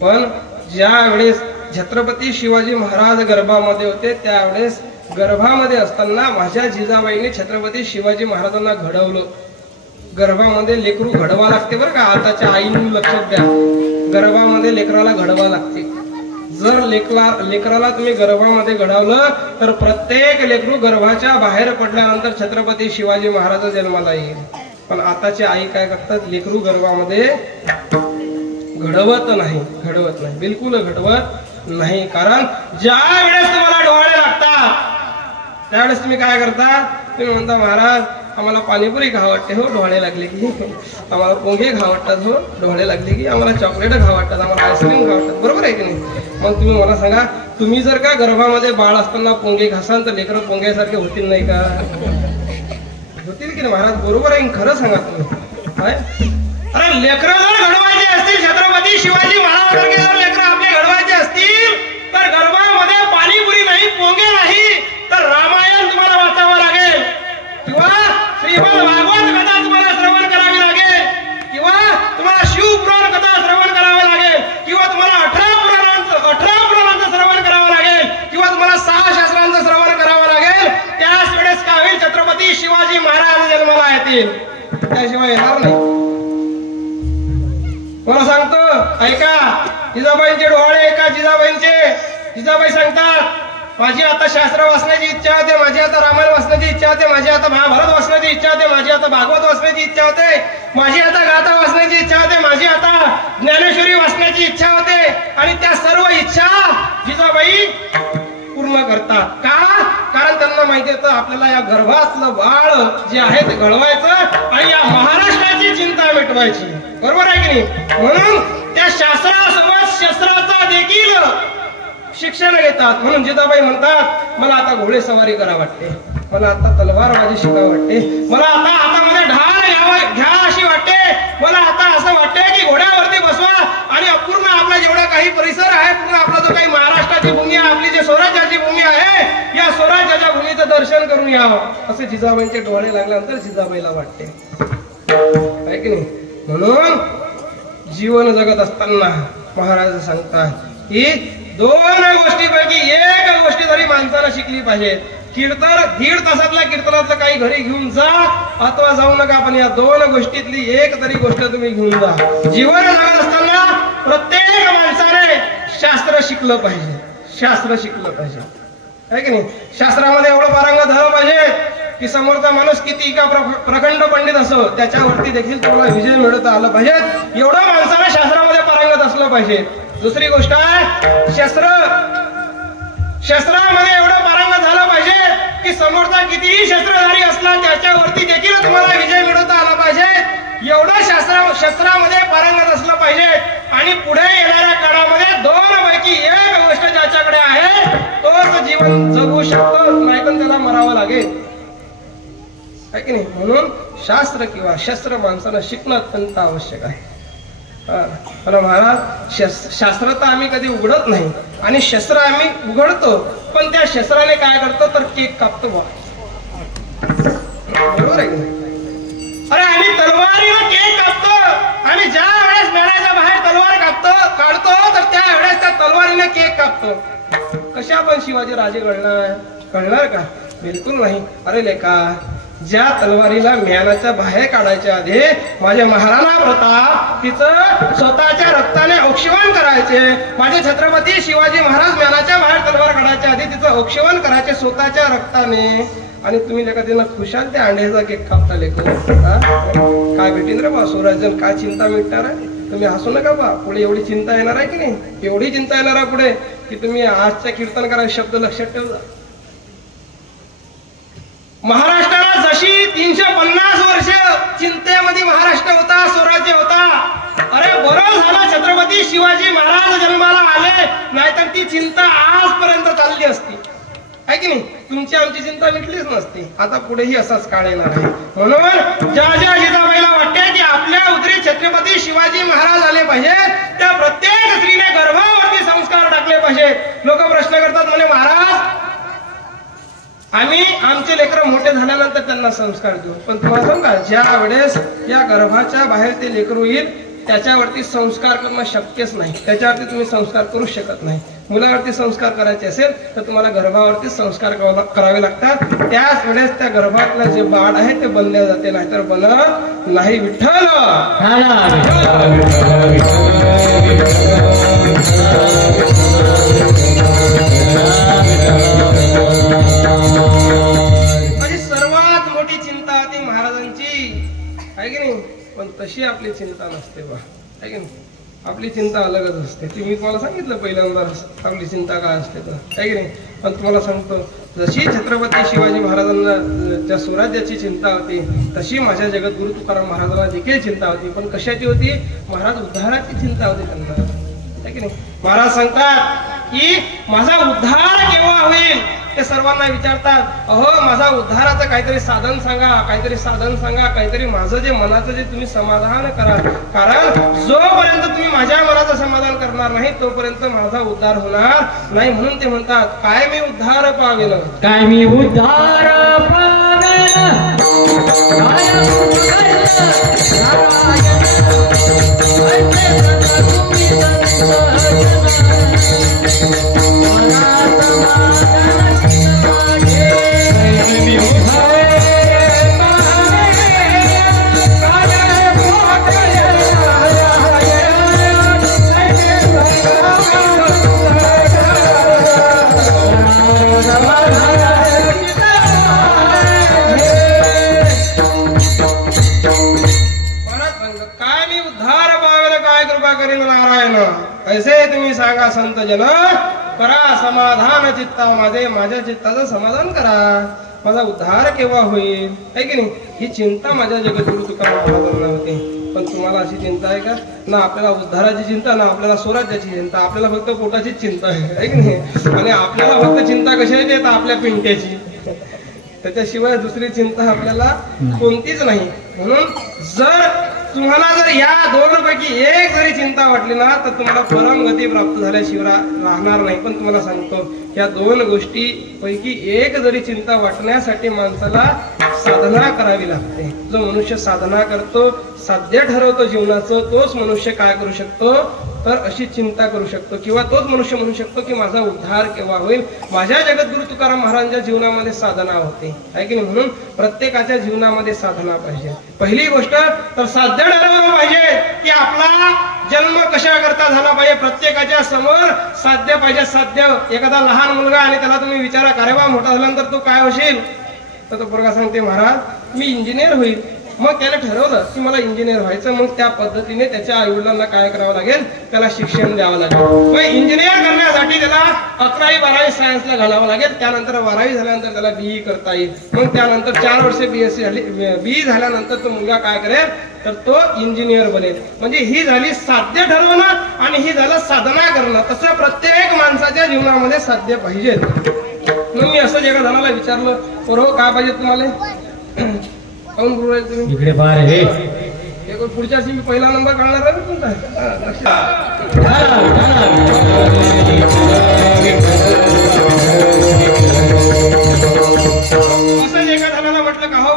पण ज्या वेळेस छत्रपती शिवाजी महाराज गर्भामध्ये होते त्यावेळेस गर्भामध्ये असताना माझ्या जिजाबाईने छत्रपती शिवाजी महाराजांना घडवलं. गर्भामध्ये लेकरू घडवा लागते बरं का. आताच्या आईने लक्षात द्या. गर्भामध्ये लेकराला घडवा लागते. जर लेकराला तुम्ही गर्भामध्ये घडवलं तर प्रत्येक लेकरू गर्भाच्या बाहेर पडल्यानंतर छत्रपती शिवाजी महाराज जन्माला येईल. पण आताची आई काय करतात लेकरू गर्भामध्ये घडवत नाही. बिलकुल घडवत नाही. कारण ज्या वेळेस तुम्हाला डोळे लागतात त्यावेळेस तुम्ही काय करता तुम्ही म्हणता महाराज आम्हाला पाणीपुरी खाव वाटते हो डोळे लागले की, आम्हाला पोंगे खाव वाटतात हो डोळे लागले की, आम्हाला चॉकलेट खाव वाटतात, आम्हाला आईस्क्रीम खाव वाटतात. बरोबर आहे की नाही. मग तुम्ही मला सांगा तुम्ही जर का गर्भामध्ये बाळ असताना पोंगे खासाल तर लेकरं पोंग्यासारखे होतील नाही का. होतील की नाही महाराज. बरोबर आहे. खरं सांगा तुम्ही. अरे लेकरं जर घडवायचे असतील छत्रपती शिवाजी महाराजांसारखे जर लेकरं आपले घडवायचे असतील तर गर्भामध्ये पाणीपुरी नाही पोंगे नाही तर रामायण तुम्हाला वाचावं लागेल किंवा श्रीमद भागवत कथा तुम्हाला श्रवण करावी लागेल किंवा तुम्हाला शिवपुराण कथा श्रवण करावे लागेल किंवा तुम्हाला 18 पुराणांचं श्रवण करावं लागेल किंवा तुम्हाला 6 शास्त्रांचं श्रवण करावं लागेल. त्याच वेळेस काय होईल छत्रपती शिवाजी महाराज जन्माला येतील. त्याशिवाय येणार नाही. मला सांगतो ऐका जिजाबाईंचे डोळे ऐका. जिजाबाई सांगतात माझी आता शास्त्र वाचण्याची इच्छा होते, माझी आता रामायण वाचण्याची इच्छा होते, माझी आता महाभारत वाचण्याची इच्छा होते, माझी आता भागवत वाचण्याची इच्छा होते, माझी आता गाथा वाचण्याची इच्छा होते, माझी आता ज्ञानेश्वरी वाचण्याची इच्छा होते. आणि त्या सर्व इच्छा जिजाबाई पूर्ण करतात. का? कारण त्यांना माहिती होतं आपल्याला या गर्भातलं बाळ जे आहे ते घडवायचं आणि या महाराष्ट्राची चिंता मिटवायची. बरोबर आहे की नाही. म्हणून त्या शास्त्रासोबत शस्त्राचा देखील शिक्षण घेतात. म्हणून जिजाबाई म्हणतात मला आता घोडेसवारी करा वाटते, मला आता तलवारबाजी शिकावं वाटते, मला आता हातामध्ये ढाल घ्या अशी वाटते, मला आता असं वाटते की घोड्यावरती बसवा आणि पूर्ण आपला जेवढा काही परिसर आहे पूर्ण आपला जो काही महाराष्ट्राची भूमी आहे आपली जी स्वराज्याची भूमी आहे या स्वराज्याच्या भूमीचं दर्शन करून यावं असे जिजाबाईंचे डोळे लागल्यानंतर जिजाबाईला वाटते. आहे की नाही. म्हणून जीवन जगत असताना महाराज सांगतात की 2 गोष्टीपैकी एक गोष्टी तरी माणसाला शिकली पाहिजे. कीर्तन 1.5 तासातल्या कीर्तनातलं काही घरी घेऊन जा अथवा जाऊ नका पण या 2 गोष्टीतली एक तरी गोष्ट तुम्ही घेऊन जा. जीवन जगत असताना प्रत्येक माणसाने शास्त्र शिकलं पाहिजे. आहे की नाही. शास्त्रामध्ये एवढं पारंगत झालं पाहिजे की समोरचा माणूस किती का प्रखंड पंडित असो त्याच्यावरती देखील तुम्हाला विजय मिळवता आला पाहिजे. एवढं माणसाला शास्त्रामध्ये पारंगत असलं पाहिजे. दुसरी गोष्ट आहे शस्त्रामध्ये एवढं पारंगत झालं पाहिजे की समोरचा कितीही शस्त्रधारी असला त्याच्यावरती देखील तुम्हाला विजय मिळवता आला पाहिजे. एवढं शस्त्रामध्ये पारंगत असलं पाहिजे. आणि पुढे येणाऱ्या काळामध्ये दोन पैकी एक गोष्ट ज्याच्याकडे आहे तोच जीवन जगू शकतो, नाही तर त्याला मरावं लागेल, आहे की नाही. म्हणून शास्त्र किंवा शस्त्र माणसाला शिकणं अत्यंत आवश्यक आहे. पण महाराज शास्त्र तर आम्ही कधी उघडत नाही आणि शस्त्र आम्ही उघडतो, पण त्या शस्त्राने काय करतो तर केक कापतो. बरोबर आहे की नाही? अरे आम्ही तलवारीनं केक कापतो. आम्ही ज्या वेळेस मेणाच्या बाहेर तलवार काढतो तर त्या वेळेस त्या तलवारीने केक कापतो. कशा पण शिवाजी राजे कळणार का? बिलकुल नाही. अरे लेका, ज्या तलवारीला म्यानाच्या बाहेर काढायच्या आधी माझे महाराणा प्रताप तिचं स्वतःच्या रक्ताने औक्षवण करायचे. माझे छत्रपती शिवाजी महाराज म्यानाच्या बाहेर तलवार काढायच्या आधी तिचं औक्षवण करायचे स्वतःच्या रक्ताने. आणि तुम्ही लेखा त्यांना खुशाल त्या अंड्याचा केक कापता लेखो. काय भेटीन रे बा स्वराज्यान, काय चिंता मिटणार आहे? तुम्ही हसू नका बा, पुढे एवढी चिंता येणार आहे की नाही, एवढी चिंता येणार आहे पुढे की तुम्ही आजच्या कीर्तन करायचे शब्द लक्षात ठेवा. महाराष्ट्राला जशी 350 वर्ष चिंतेमध्ये महाराष्ट्र होता, स्वराज्य होता. अरे बरं झालं छत्रपती शिवाजी महाराज जन्माला आले, नाहीतर ती चिंता आजपर्यंत चालली असती, आहे की नाही. तुमची आमची चिंता मिटलीच नसती. आता पुढेही असाच काळ येणार आहे. म्हणून ज्या जिजाबाईला वाटते की आपल्या उदरी छत्रपती शिवाजी महाराज आले पाहिजे, त्या प्रत्येक स्त्रीने गर्भावरती संस्कार टाकले पाहिजे. लोक प्रश्न करतात म्हणे महाराज आम्ही आमचे लेकरं मोठे झाल्यानंतर त्यांना संस्कार देऊ. पण तुम्हाला सांगा, ज्या वेळेस या गर्भाच्या बाहेर ते लेकरू येईल त्याच्यावरती संस्कार करणं शक्यच नाही. त्याच्यावरती तुम्ही संस्कार करू शकत नाही. मुलावरती संस्कार करायचे असेल तर तुम्हाला गर्भावरती संस्कार करावे लागतात. त्याच वेळेस त्या गर्भातलं जे बाळ आहे ते बनले जाते, नाहीतर बनत नाही. विठ्ठल माझी सर्वात मोठी चिंता ती महाराजांची, आहे की नाही. पण तशी आपली चिंता नसते बा, आहे की नाही. आपली चिंता अलगच असते. ती मी तुम्हाला सांगितलं पहिल्यांदा आपली चिंता काय असते तर, आहे की नाही. पण तुम्हाला सांगतो, जशी छत्रपती शिवाजी महाराजांना ज्या स्वराज्याची चिंता होती तशी माझ्या जगद्गुरु तुकाराम महाराजांना देखील चिंता होती. पण कशाची होती? महाराज उद्धाराची चिंता होती त्यांना, आहे की नाही. महाराज सांगतात की माझा उद्धार केव्हा होईल ते सर्वांना विचारतात. अहो माझा उद्धाराचं काहीतरी साधन सांगा, काहीतरी साधन सांगा, काहीतरी माझं जे मनाचं जे तुम्ही समाधान करा. कारण जोपर्यंत तुम्ही माझ्या मनाचं समाधान करणार नाही तोपर्यंत माझा उद्धार होणार नाही. म्हणून ते म्हणतात काय मी उद्धार पावेल, काय मी उद्धार पावेल, ऐसे तुम्ही सांगा संत जन, करा समाधान चित्ता माझे, माझ्या चित्ताचं समाधान करा. माझा उद्धार केव्हा होईल, आहे की नाही. ही चिंता माझ्या जगद्गुरु तुकाराम महाराजांना होती. पण तुम्हाला अशी चिंता आहे का? ना आपल्याला उद्धाराची चिंता, ना आपल्याला स्वराज्याची चिंता. आपल्याला फक्त पोटाचीच चिंता आहे की नाही. आणि आपल्याला फक्त चिंता कशी आहे तर आपल्या पिंट्याची, त्याच्याशिवाय दुसरी चिंता आपल्याला कोणतीच नाही. म्हणून जर तुम्हाला या दोनपैकी एक जरी चिंता वाटली ना तर तुम्हाला परमगती प्राप्त झाल्याशिवाय राहणार नाही. पण तुम्हाला सांगतो या दोन गोष्टी पैकी एक जरी चिंता वाटण्यासाठी माणसाला साधना करावी लागते. जो मनुष्य साधना करतो, साध्य ठरवतो जीवनाचं, तोच मनुष्य काय करू शकतो तर अशी चिंता करू शकतो. किंवा तोच मनुष्य म्हणू शकतो की माझा उद्धार केव्हा होईल. माझ्या जगद्गुरु तुकाराम महाराजांच्या जीवनामध्ये साधना होते, आहे की नाही. म्हणून प्रत्येकाच्या जीवनामध्ये साधना पाहिजे. पहिली गोष्ट तर साध्य ठरवलं पाहिजे की आपला जन्म कशा करता झाला पाहिजे. प्रत्येकाच्या समोर साध्य पाहिजे. साध्य. एखादा लहान मुलगा आणि त्याला तुम्ही विचारा का रे बा मोठा झाल्यानंतर तू काय होशील तर तो पोरगा सांगते महाराज मी इंजिनियर होईल. मग त्याने ठरवलं की मला इंजिनियर व्हायचं. मग त्या पद्धतीने त्याच्या आई वडिलांना काय करावं लागेल, त्याला शिक्षण द्यावं लागेल. मग इंजिनियर करण्यासाठी त्याला 11वी 12वी सायन्सला घालावं लागेल. त्यानंतर 12वी झाल्यानंतर त्याला BE करता येईल. मग त्यानंतर 4 वर्षे BSc झाली. BE झाल्यानंतर तो मुलगा काय करेल, तर तो इंजिनियर बनेल. म्हणजे ही झाली साध्य ठरवणं आणि ही झालं साधना करणं. तसं प्रत्येक माणसाच्या जीवनामध्ये साध्य पाहिजे. मग मी असं एका जणाला विचारलं, बरोबर काय पाहिजे तुम्हाला, काऊन बोलायला तुम्ही इकडे बाहेर हे पुढच्या वर्षी मी पहिला नंबर काढणार आहे तुमचा. असं एका जणाला म्हटलं का हो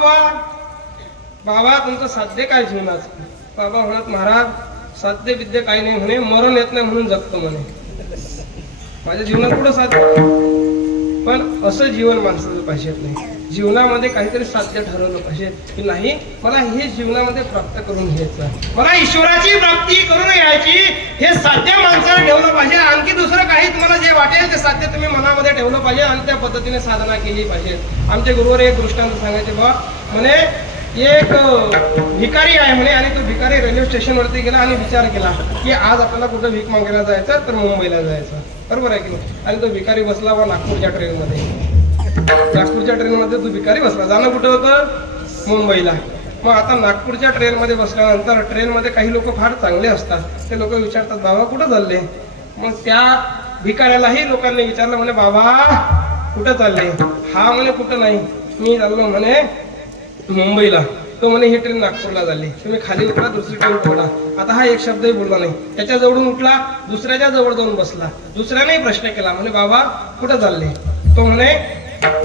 बाबा तुमचं साध्य काय जीवनाचं. बाबा म्हणत महाराज साध्य विद्या काही नाही म्हणे, मरण येत नाही म्हणून जगतो म्हणे. माझ्या जीवनात कुठं साध्य, पण असं जीवन माणसाचं पाहिजे नाही. जीवनामध्ये काहीतरी साध्य ठरवलं पाहिजे की नाही मला हे जीवनामध्ये प्राप्त करून घ्यायचं, मला ईश्वराची प्राप्ती करून घ्यायची, हे साध्य माणसाला ठेवलं पाहिजे. आणखी दुसरं काही तुम्हाला जे वाटेल ते साध्य तुम्ही मनामध्ये ठेवलं पाहिजे आणि त्या पद्धतीने साधना केली पाहिजे. आमच्या गुरुवर एक दृष्टांत सांगायचे बा, म्हणे एक भिकारी आहे म्हणे आणि तो भिकारी रेल्वे स्टेशनवरती गेला आणि विचार केला की आज आपल्याला कुठं भीक मागायला जायचं, तर मुंबईला जायचं. बरोबर आहे की नाही. आणि तो भिकारी बसला व नागपूरच्या ट्रेनमध्ये. नागपूरच्या ट्रेनमध्ये तो भिकारी बसला. जाणं कुठं होतं, मुंबईला. मग आता नागपूरच्या ट्रेनमध्ये बसल्यानंतर ट्रेनमध्ये काही लोक फार चांगले असतात. ते लोक विचारतात बाबा कुठं चालले. मग त्या भिकाऱ्यालाही लोकांनी विचारलं, म्हणे बाबा कुठं चालले. हा म्हणे कुठं नाही, मी चाललो म्हणे मुंबईला. तो म्हणे ही ट्रेन नागपूरला झाली, तुम्ही खाली उतरा दुसरी ट्रेन पकडा. आता हा एक शब्दही बोलला नाही. त्याच्या जवळून उठला, दुसऱ्याच्या जवळ जाऊन बसला. दुसऱ्यानेही प्रश्न केला, म्हणे बाबा कुठं चालले. तो म्हणे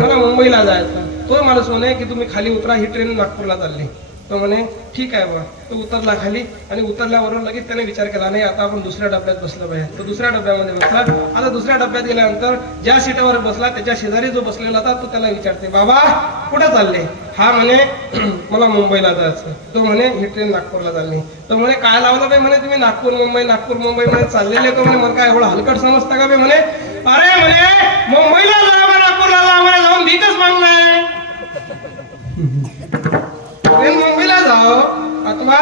मला मुंबईला जायचं. तो माणूस म्हणे की तुम्ही खाली उतरा, ही ट्रेन नागपूरला चालली. तो म्हणे ठीक आहे बा. तो उतरला खाली आणि उतरल्यावर लगेच त्याने विचार केला नाही आता आपण दुसऱ्या डब्यात बसलं पाहिजे. तो दुसऱ्या डब्यामध्ये बसला. आता दुसऱ्या डब्यात गेल्यानंतर ज्या सीटावर बसला त्याच्या शेजारी जो बसलेला होता तो त्याला विचारते बाबा कुठं चालले. हा म्हणे मला मुंबईला जायचं. तो म्हणे ही ट्रेन नागपूरला चालली. तो म्हणे काय लावलं बाई म्हणे तुम्ही नागपूर मुंबई म्हणे चाललेले का म्हणे, मला काय एवढं हलकट समजता का बे म्हणे. अरे म्हणे मुंबईला जा नागपूरला जा म्हणे, जाऊन भीकच मागणार. ट्रेन मुंबईला जाओ अथवा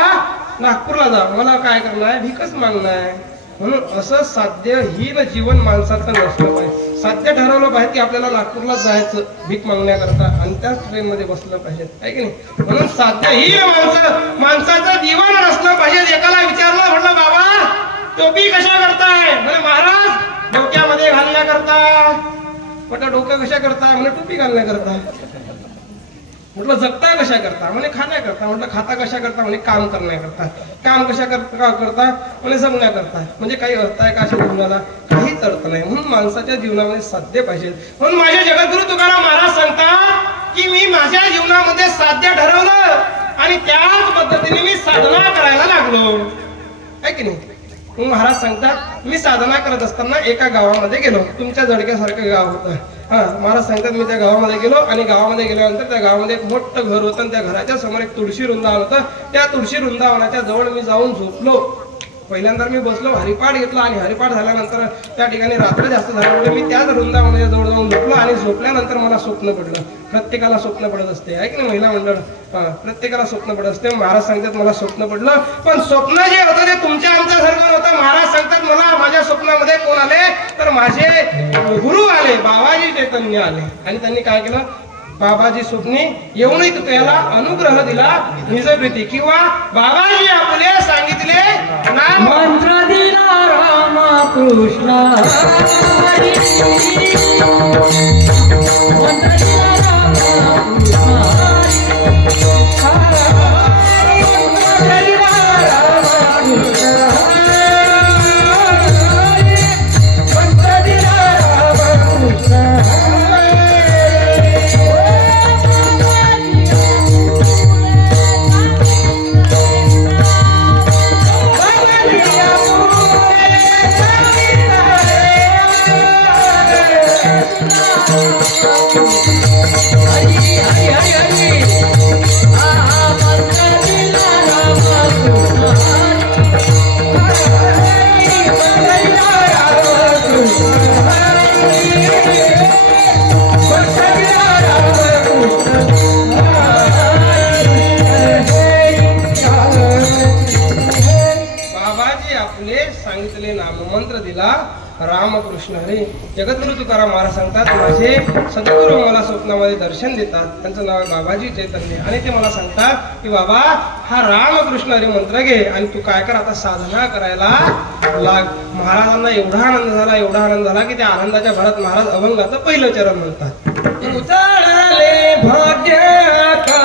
नागपूरला जाओ, मला काय करणार, भीकच मागणार. म्हणून असं साध्यहीन जीवन माणसाचं नसलं पाहिजे. साध्य ठरवलं पाहिजे की आपल्याला नागपूरला जायचं भीक मागण्याकरता आणि त्याच ट्रेन मध्ये बसलं पाहिजे, आहे की नाही. म्हणून साध्यहीन माणसाचं जीवन नसलं पाहिजे. एकाला विचारलं, म्हटलं बाबा टोपी कशा करताय. म्हणजे महाराज डोक्यामध्ये घालण्याकरता. म्हटलं डोकं कशा करताय. म्हणजे टोपी घालण्याकरता. म्हटलं जगता कशा करता. म्हणे खाण्याकरता. म्हटलं खाता कशा करता. म्हणे काम करण्याकरता. काम कशा करता. म्हणे जगण्याकरता. म्हणजे काही अर्थ आहे का अशा जीवनाला, काहीच अर्थ नाही. म्हणून माणसाच्या जीवनामध्ये साध्य पाहिजे. म्हणून माझे जगद्गुरु तुकाराम महाराज सांगतात की मी माझ्या जीवनामध्ये साध्य ठरवलं आणि त्याच पद्धतीने मी साधना करायला लागलो, आहे की नाही. महाराज सांगतात मी साधना करत असताना एका गावामध्ये गेलो. तुमच्या जळक्यासारखं गाव होतं. महाराज सांगतात मी त्या गावामध्ये गेलो आणि गावामध्ये गेल्यानंतर त्या गावामध्ये एक मोठं घर होतं आणि त्या घराच्या समोर एक तुळशी वृंदावन होतं. त्या तुळशी वृंदावनाच्या जवळ मी जाऊन झोपलो. पहिल्यांदा मी बसलो, हरिपाठ घेतला आणि हरिपाठ झाल्यानंतर त्या ठिकाणी रात्र जास्त झाल्यामुळे मी त्याच वृंदावनाच्या जवळ जाऊन झोपलो आणि झोपल्यानंतर मला स्वप्न पडलं. प्रत्येकाला स्वप्न पडत असते, आहे की नाही महिला मंडळ. प्रत्येकाला स्वप्न पडत असते. महाराज सांगतात मला स्वप्न पडलं, पण स्वप्न जे होतं ते तुमच्या आमच्यासारखं होतं. महाराज सांगतात मला माझ्या स्वप्नामध्ये कोण आले, तर माझे गुरु आले, बाबाजी चैतन्य आले. आणि त्यांनी काय केलं, बाबाजी स्वप्नी येऊनही तू त्याला अनुग्रह दिला निजप्रीती, किंवा बाबाजी आपले सांगितले नाम मंत्र दिला राम कृष्ण हरी. मंत्र दिला राम कृष्ण हरी. मंत्र दिला राम कृष्ण हरी. मंत्र दिला राम कृष्ण हरी. हरी हरी हरी हरी. दिला रामकृष्ण हरी. जगद्गुरु तुकाराम महाराज सांगतात, माझे सद्गुरू मला स्वप्नामध्ये दर्शन देतात. त्यांचं नाव आहे बाबाजी चैतन्य. आणि ते मला सांगतात की बाबा हा रामकृष्ण हरी मंत्र घे आणि तू काय कर, आता साधना करायला लाग. महाराजांना एवढा आनंद झाला की त्या आनंदाच्या भरात महाराज अभंगाचं पहिलं चरण म्हणतात. उजळले भाग्याचा,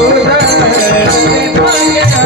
उजळले भाग्याचा,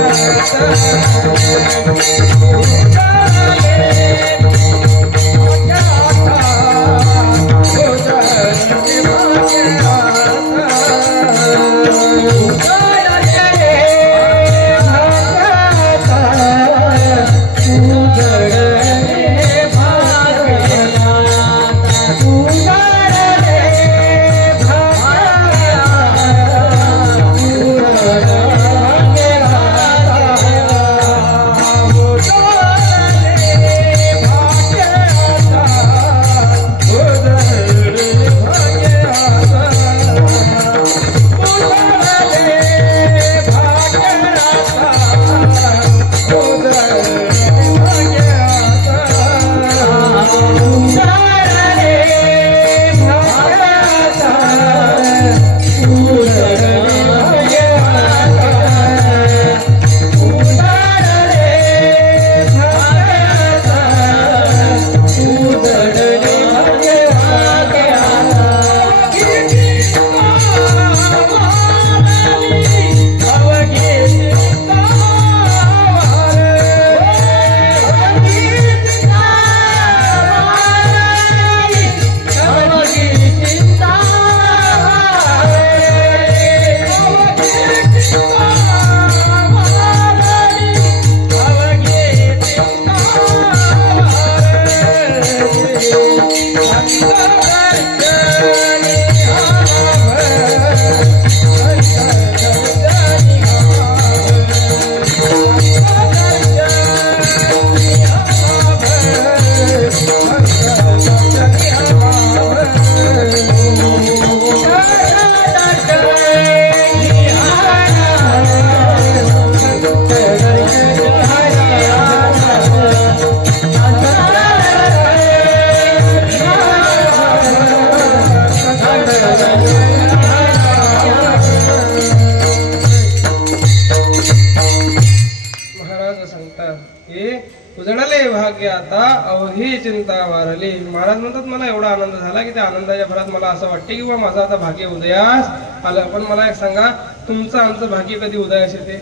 महाराज म्हणतात मला एवढा आनंद झाला की त्या आनंदाच्या भरात मला असं वाटते की माझं आता भाग्य उदयास आलं. पण मला एक सांगा, तुमचं आमचं भाग्य कधी उदयास येते?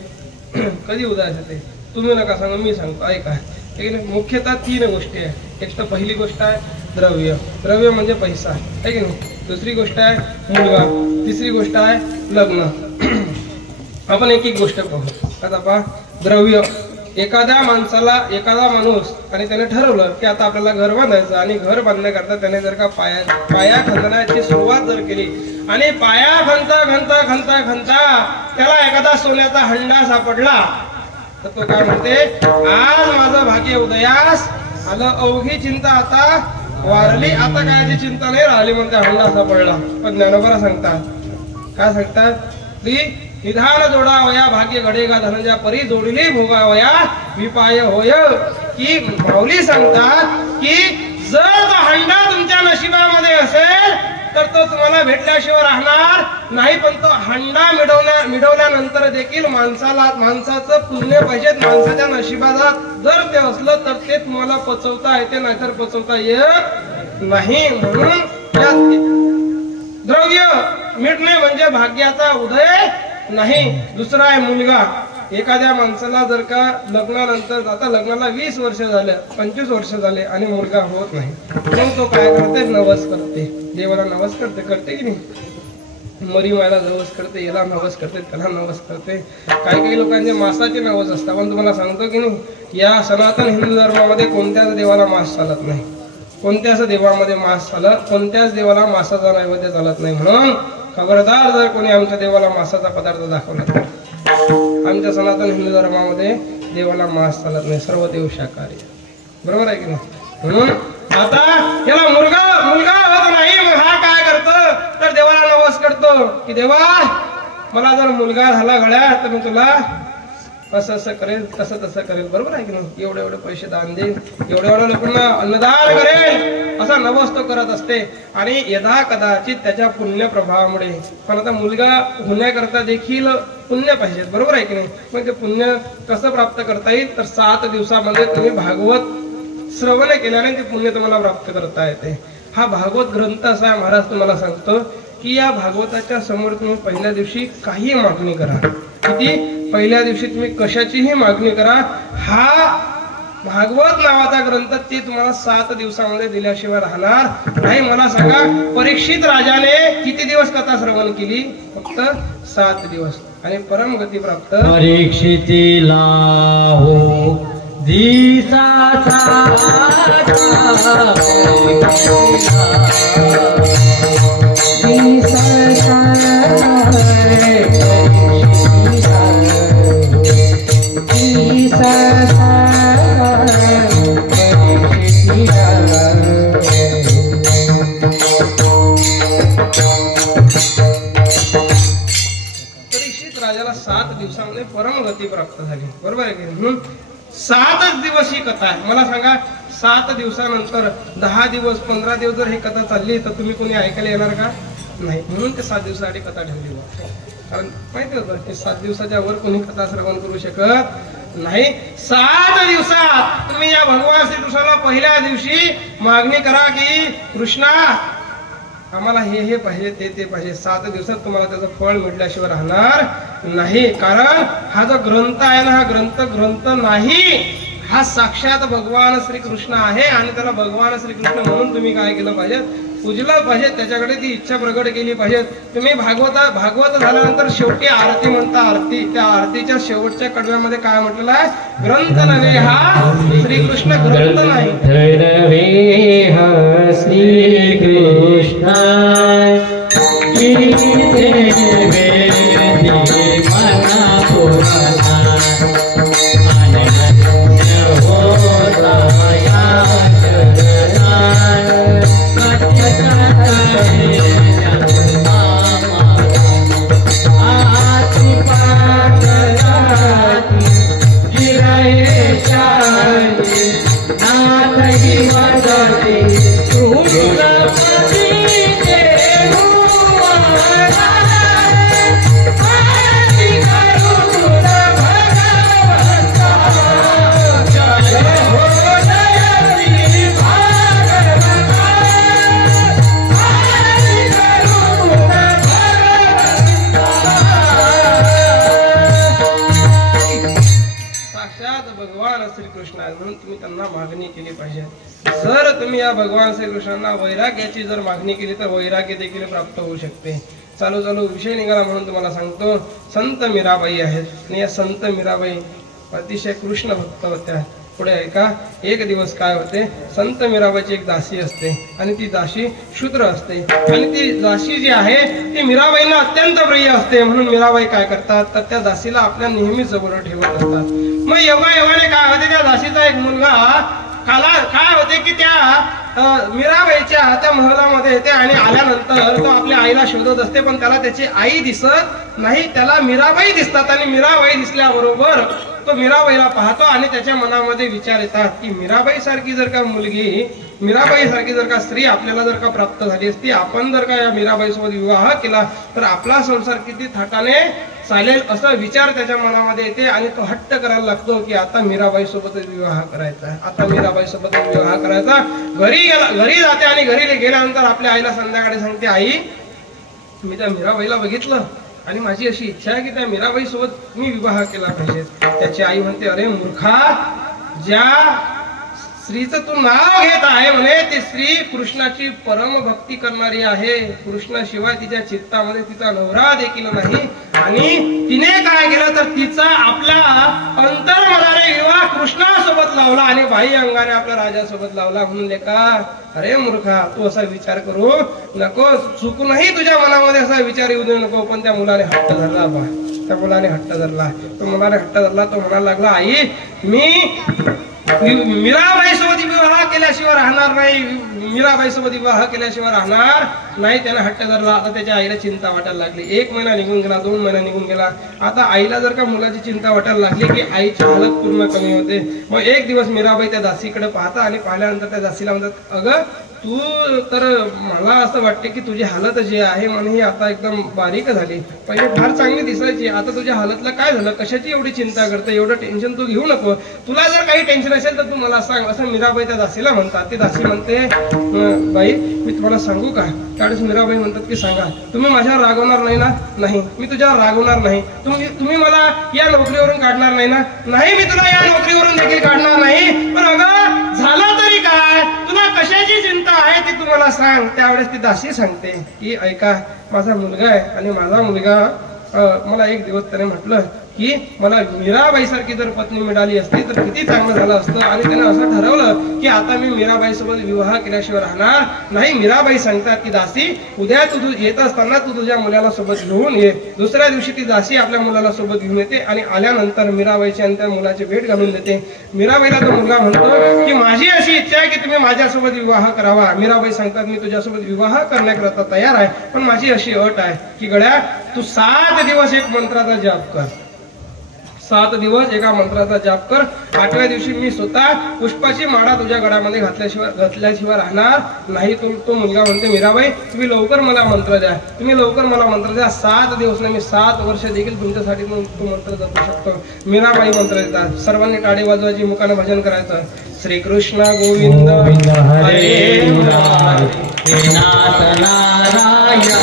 कधी उदयास येते? तुम्ही नका सांगा, मी सांगतो, ऐका. मुख्यतः 3 गोष्टी आहे. एक तर पहिली गोष्ट आहे द्रव्य. द्रव्य म्हणजे पैसा आहे की नाही. दुसरी गोष्ट आहे मुलगा. तिसरी गोष्ट आहे लग्न. आपण एक एक गोष्ट पाहू. आता पहा, द्रव्य. एखादा माणूस आणि त्याने ठरवलं की आता आपल्याला घर बांधायचं आणि घर बांधण्याकरता त्याने जर का पाया खणण्याची सुरुवात जर केली आणि पाया खणता त्याला एखादा सोन्याचा हंडा सापडला तर तो काय म्हणते, आज माझं भाग्य उदयास आलं. अवघी चिंता आता वारली, आता कायची चिंता नाही राहिली म्हणते, हंडा सापडला. पण ज्ञानोबा सांगतात, काय सांगतात, निधान जोडावया भाग्य घडेगा धनंजा परी जोडली भोगावया विपाय होय. की माऊली सांगतात की जर तो हंडा तुमच्या नशिबामध्ये असेल तर तो तुम्हाला भेटल्याशिवाय राहणार नाही. पण तो हंडा मिळवल्यानंतर देखील माणसाचं पुण्य पाहिजे. माणसाच्या नशिबात जर ते असलं तर ते तुम्हाला पचवता येते, नाहीतर पचवता येत नाही. म्हणून द्रव्य मिळणे म्हणजे भाग्याचा उदय नाही. दुसरा आहे मुलगा. एखाद्या माणसाला जर का लग्नानंतर, आता लग्नाला 20 वर्ष झाले, 25 वर्ष झाले आणि मुलगा होत नाही, मग तो काय करते, नवस करते. देवाला नवस करते की नाही. मरी मायला नवस करते, याला नवस करते, त्याला नवस करते. काही लोकांचे मासाचे नवस असतात. पण तुम्हाला सांगतो की नाही, या सनातन हिंदू धर्मामध्ये कोणत्याच देवाला मास चालत नाही. कोणत्याच देवामध्ये मास चालत, कोणत्याच देवाला मासाचा नैवेद्य चालत नाही. म्हणून खबरदार, जर कोणी आमच्या देवाला मासाचा पदार्थ दाखवला तर आमच्या सनातन हिंदू धर्मामध्ये देवाला मांस चालत नाही. सर्व देव शाकाहारी. बरोबर आहे की नाही. म्हणून आता याला मुलगा होत नाही. मग हा काय करतो, तर देवाला नवस करतो की देवा मला जर मुलगा झाला घड्या तर मी तुला असं असं करेल तसं तसं करेल, बरोबर आहे की नाही, एवढे एवढे पैसे दान देईल, एवढ्या एवढ्या लोकांना अन्नदान करेल, असा नवस तो करत असते. आणि यदा कदाचित त्याच्या पुण्य प्रभावामुळे, पण आता मुलगा होण्याकरता देखील पुण्य पाहिजे, बरोबर आहे की नाही. मग ते पुण्य कसं प्राप्त करता येईल, तर 7 दिवसामध्ये तुम्ही भागवत श्रवण केल्याने ते पुण्य तुम्हाला प्राप्त करता येते. हा भागवत ग्रंथ असा आहे, महाराज तुम्हाला सांगतो की या भागवताच्या समोर तुम्ही पहिल्या दिवशी काही मागणी करा. किती? पहिल्या दिवशी तुम्ही कशाचीही मागणी करा. हा भागवत नावाचा ग्रंथ ते तुम्हाला 7 दिवसामध्ये दिल्याशिवाय राहणार नाही. मला सांगा, परीक्षित राजाने किती दिवस कथा श्रवण केली? फक्त 7 दिवस. आणि परमगती प्राप्त परीक्षितीला हो दिसाचा परीक्षित राजाला 7 दिवसामध्ये परमगती प्राप्त झाली, बरोबर आहे की नाही. 7च दिवस ही कथा आहे. मला सांगा, 7 दिवसानंतर 10 दिवस 15 दिवस जर ही कथा चालली तर तुम्ही कोणी ऐकायला येणार का? नाही. म्हणून ते 7 दिवसासाठी कथा ठेवली जाते. कारण माहिती होतं की 7 दिवसाच्या वर कोणी कथा श्रवण करू शकत नाही. 7 दिवसात तुम्ही या भगवान श्रीकृष्णाला पहिल्या दिवशी मागणी करा की कृष्णा आम्हाला हे पाहिजे ते पाहिजे. 7 दिवसात तुम्हाला त्याचं फळ मिळल्याशिवाय राहणार नाही. कारण हा जो ग्रंथ आहे ना, हा ग्रंथ नाही, हा साक्षात भगवान श्रीकृष्ण आहे. आणि त्याला भगवान श्रीकृष्ण म्हणून तुम्ही काय केलं पाहिजे? पूजलं पाहिजे, त्याच्याकडे ती इच्छा प्रगट केली पाहिजे. तुम्ही भागवत झाल्यानंतर शेवटी आरती म्हणता. आरती, त्या आरतीच्या शेवटच्या कडव्यामध्ये काय म्हटलेलं आहे? ग्रंथ नव्हे हा श्रीकृष्ण, ग्रंथ नाही. श्रीकृष्ण मागणी केली पाहिजे. जर तुम्ही या भगवान श्रीकृष्णांना वैराग्याची जर मागणी केली तर वैराग्य देखील प्राप्त होऊ शकते. चालू विषय निघाला म्हणून तुम्हाला सांगतो. संत मीराबाई आहेत आणि या संत मीराबाई अतिशय कृष्ण भक्त होत्या. पुढे ऐका, एक दिवस काय होते, संत मीराबाईची एक दासी असते आणि ती दासी शूद्र असते. आणि ती दासी जी आहे ती मीराबाईंना अत्यंत प्रिय असते. म्हणून मीराबाई काय करतात, तर त्या दासीला आपल्या नेहमी जवळ ठेवत असतात. मग योगायोगाने काय होते, त्या दासीचा एक मुलगा काय होते की त्या मीराबाईच्या त्या महलामध्ये येते आणि आल्यानंतर तो आपल्या आईला शोधत असते. पण त्याला त्याची आई दिसत नाही, त्याला मीराबाई दिसतात. आणि मीराबाई दिसल्याबरोबर तो मीराबाईला पाहतो आणि त्याच्या मनामध्ये विचार येतात की मीराबाई सारखी जर का मुलगी, मीराबाई सारखी जर का स्त्री आपल्याला जर का प्राप्त झाली असती, आपण जर का या मीराबाई सोबत विवाह केला तर आपला संसार किती थाटाने चालेल, असा विचार त्याच्या मनामध्ये येते. आणि तो हट्ट करायला लागतो की आता मीराबाई सोबतच विवाह करायचा आहे, आता मीराबाई सोबतच विवाह करायचा. घरी जाते आणि घरी गेल्यानंतर आपल्या आईला संध्याकाळी सांगते, आई मी त्या मीराबाईला बघितलं आणि माझी अशी इच्छा आहे की त्या मीराबाई सोबत मी विवाह केला पाहिजे. त्याची आई म्हणते, अरे मूर्खा, ज्या स्त्रीचं तू नाव घेत आहे म्हणे ती स्त्री कृष्णाची परम भक्ती करणारी आहे. कृष्णाशिवाय तिच्या चित्तामध्ये तिचा नवरा देखील नाही. आणि तिने काय केलं तर तिचा आपल्या अंतर्मनाने विवाह कृष्णासोबत लावला आणि बाह्य अंगाने आपल्या राजासोबत लावला. म्हणून लेका, अरे मूर्खा, तू असा विचार करू नको, चुकूनही तुझ्या मनामध्ये असा विचार येऊ देऊ नको. पण त्या मुलाने हट्ट धरला त्या मुलाने हट्ट धरला. तो मुलाने हट्ट धरला. तो म्हणायला लागला, आई मी मीराबाई सोबत विवाह केल्याशिवाय राहणार नाही, मीराबाई सोबत विवाह केल्याशिवाय राहणार नाही. त्याने हट्ट धरला. आता त्याच्या आईला चिंता वाटायला लागली. 1 महिना निघून गेला, 2 महिना निघून गेला. आता आईला जर का मुलाची चिंता वाटायला लागली की आईची हालत पूर्ण कमी होते. मग एक दिवस मीराबाई त्या दासीकडे पाहता आणि पाहिल्यानंतर त्या दासीला म्हणतात, अगं तू तर मला असं वाटते की तुझी हालत जी आहे म्हणे ही आता एकदम बारीक झाली. पहिले फार चांगली दिसायची, आता तुझ्या हालतला काय झालं, कशाची एवढी चिंता करते, एवढं टेन्शन तू घेऊ नको. तुला जर काही टेन्शन असेल तर तू मला सांग, असं मीराबाई त्या दासीला म्हणतात. ती दासी म्हणते, बाई मी तुम्हाला सांगू का? त्यावेळेस मीराबाई म्हणतात की सांगा. तुम्ही माझ्यावर रागवणार नाही ना? नाही, मी तुझ्यावर रागवणार नाही. तुम्ही मला या नोकरीवरून काढणार नाही ना? नाही, मी तुला या नोकरीवरून देखील काढणार नाही. पण अगं झालं तरी काय, तुला कशाची चिंता आहे ते तुम्हाला सांग. त्यावेळेस ती दासी सांगते की ऐका, माझा मुलगा आहे आणि माझा मुलगा मला एक दिवस त्याने म्हटलं की मला मीराबाई सारखी जर पत्नी मिळाली असती तर किती चांगलं झालं असतं. आणि त्याने असं ठरवलं की आता मी मीराबाई सोबत विवाह केल्याशिवाय राहणार नाही. मीराबाई सांगतात की दासी, उद्या तू येत असताना तू तुझ्या मुलाला सोबत घेऊन ये. दुसऱ्या दिवशी ती दासी आपल्या मुलाला सोबत घेऊन येते आणि आल्यानंतर मीराबाईची आणि त्या मुलाची भेट घालून देते. मीराबाईला तो मुलगा म्हणतो की माझी अशी इच्छा आहे की तुम्ही माझ्यासोबत विवाह करावा. मीराबाई सांगतात मी तुझ्यासोबत विवाह करण्याकरता तयार आहे, पण माझी अशी अट आहे की गड्या तू 7 दिवस एक मंत्राचा जाप कर. 7 दिवस एका मंत्राचा जाप कर. 8व्या दिवशी मी स्वतः पुष्पाची माळा तुझ्या गळ्यामध्ये घातल्याशिवाय राहणार नाही. तो मुलगा म्हणते, मीराबाई तुम्ही लवकर मला मंत्र द्या, तुम्ही लवकर मला मंत्र द्या. 7 दिवस नाही, मी 7 वर्ष देखील तुमच्यासाठी तो मंत्र जपू शकतो. मीराबाई मंत्र देतात. सर्वांनी टाळी वाजवायची, मुखाने भजन करायचं. श्रीकृष्ण गोविंद हरे मुरारी, नाथ नारायण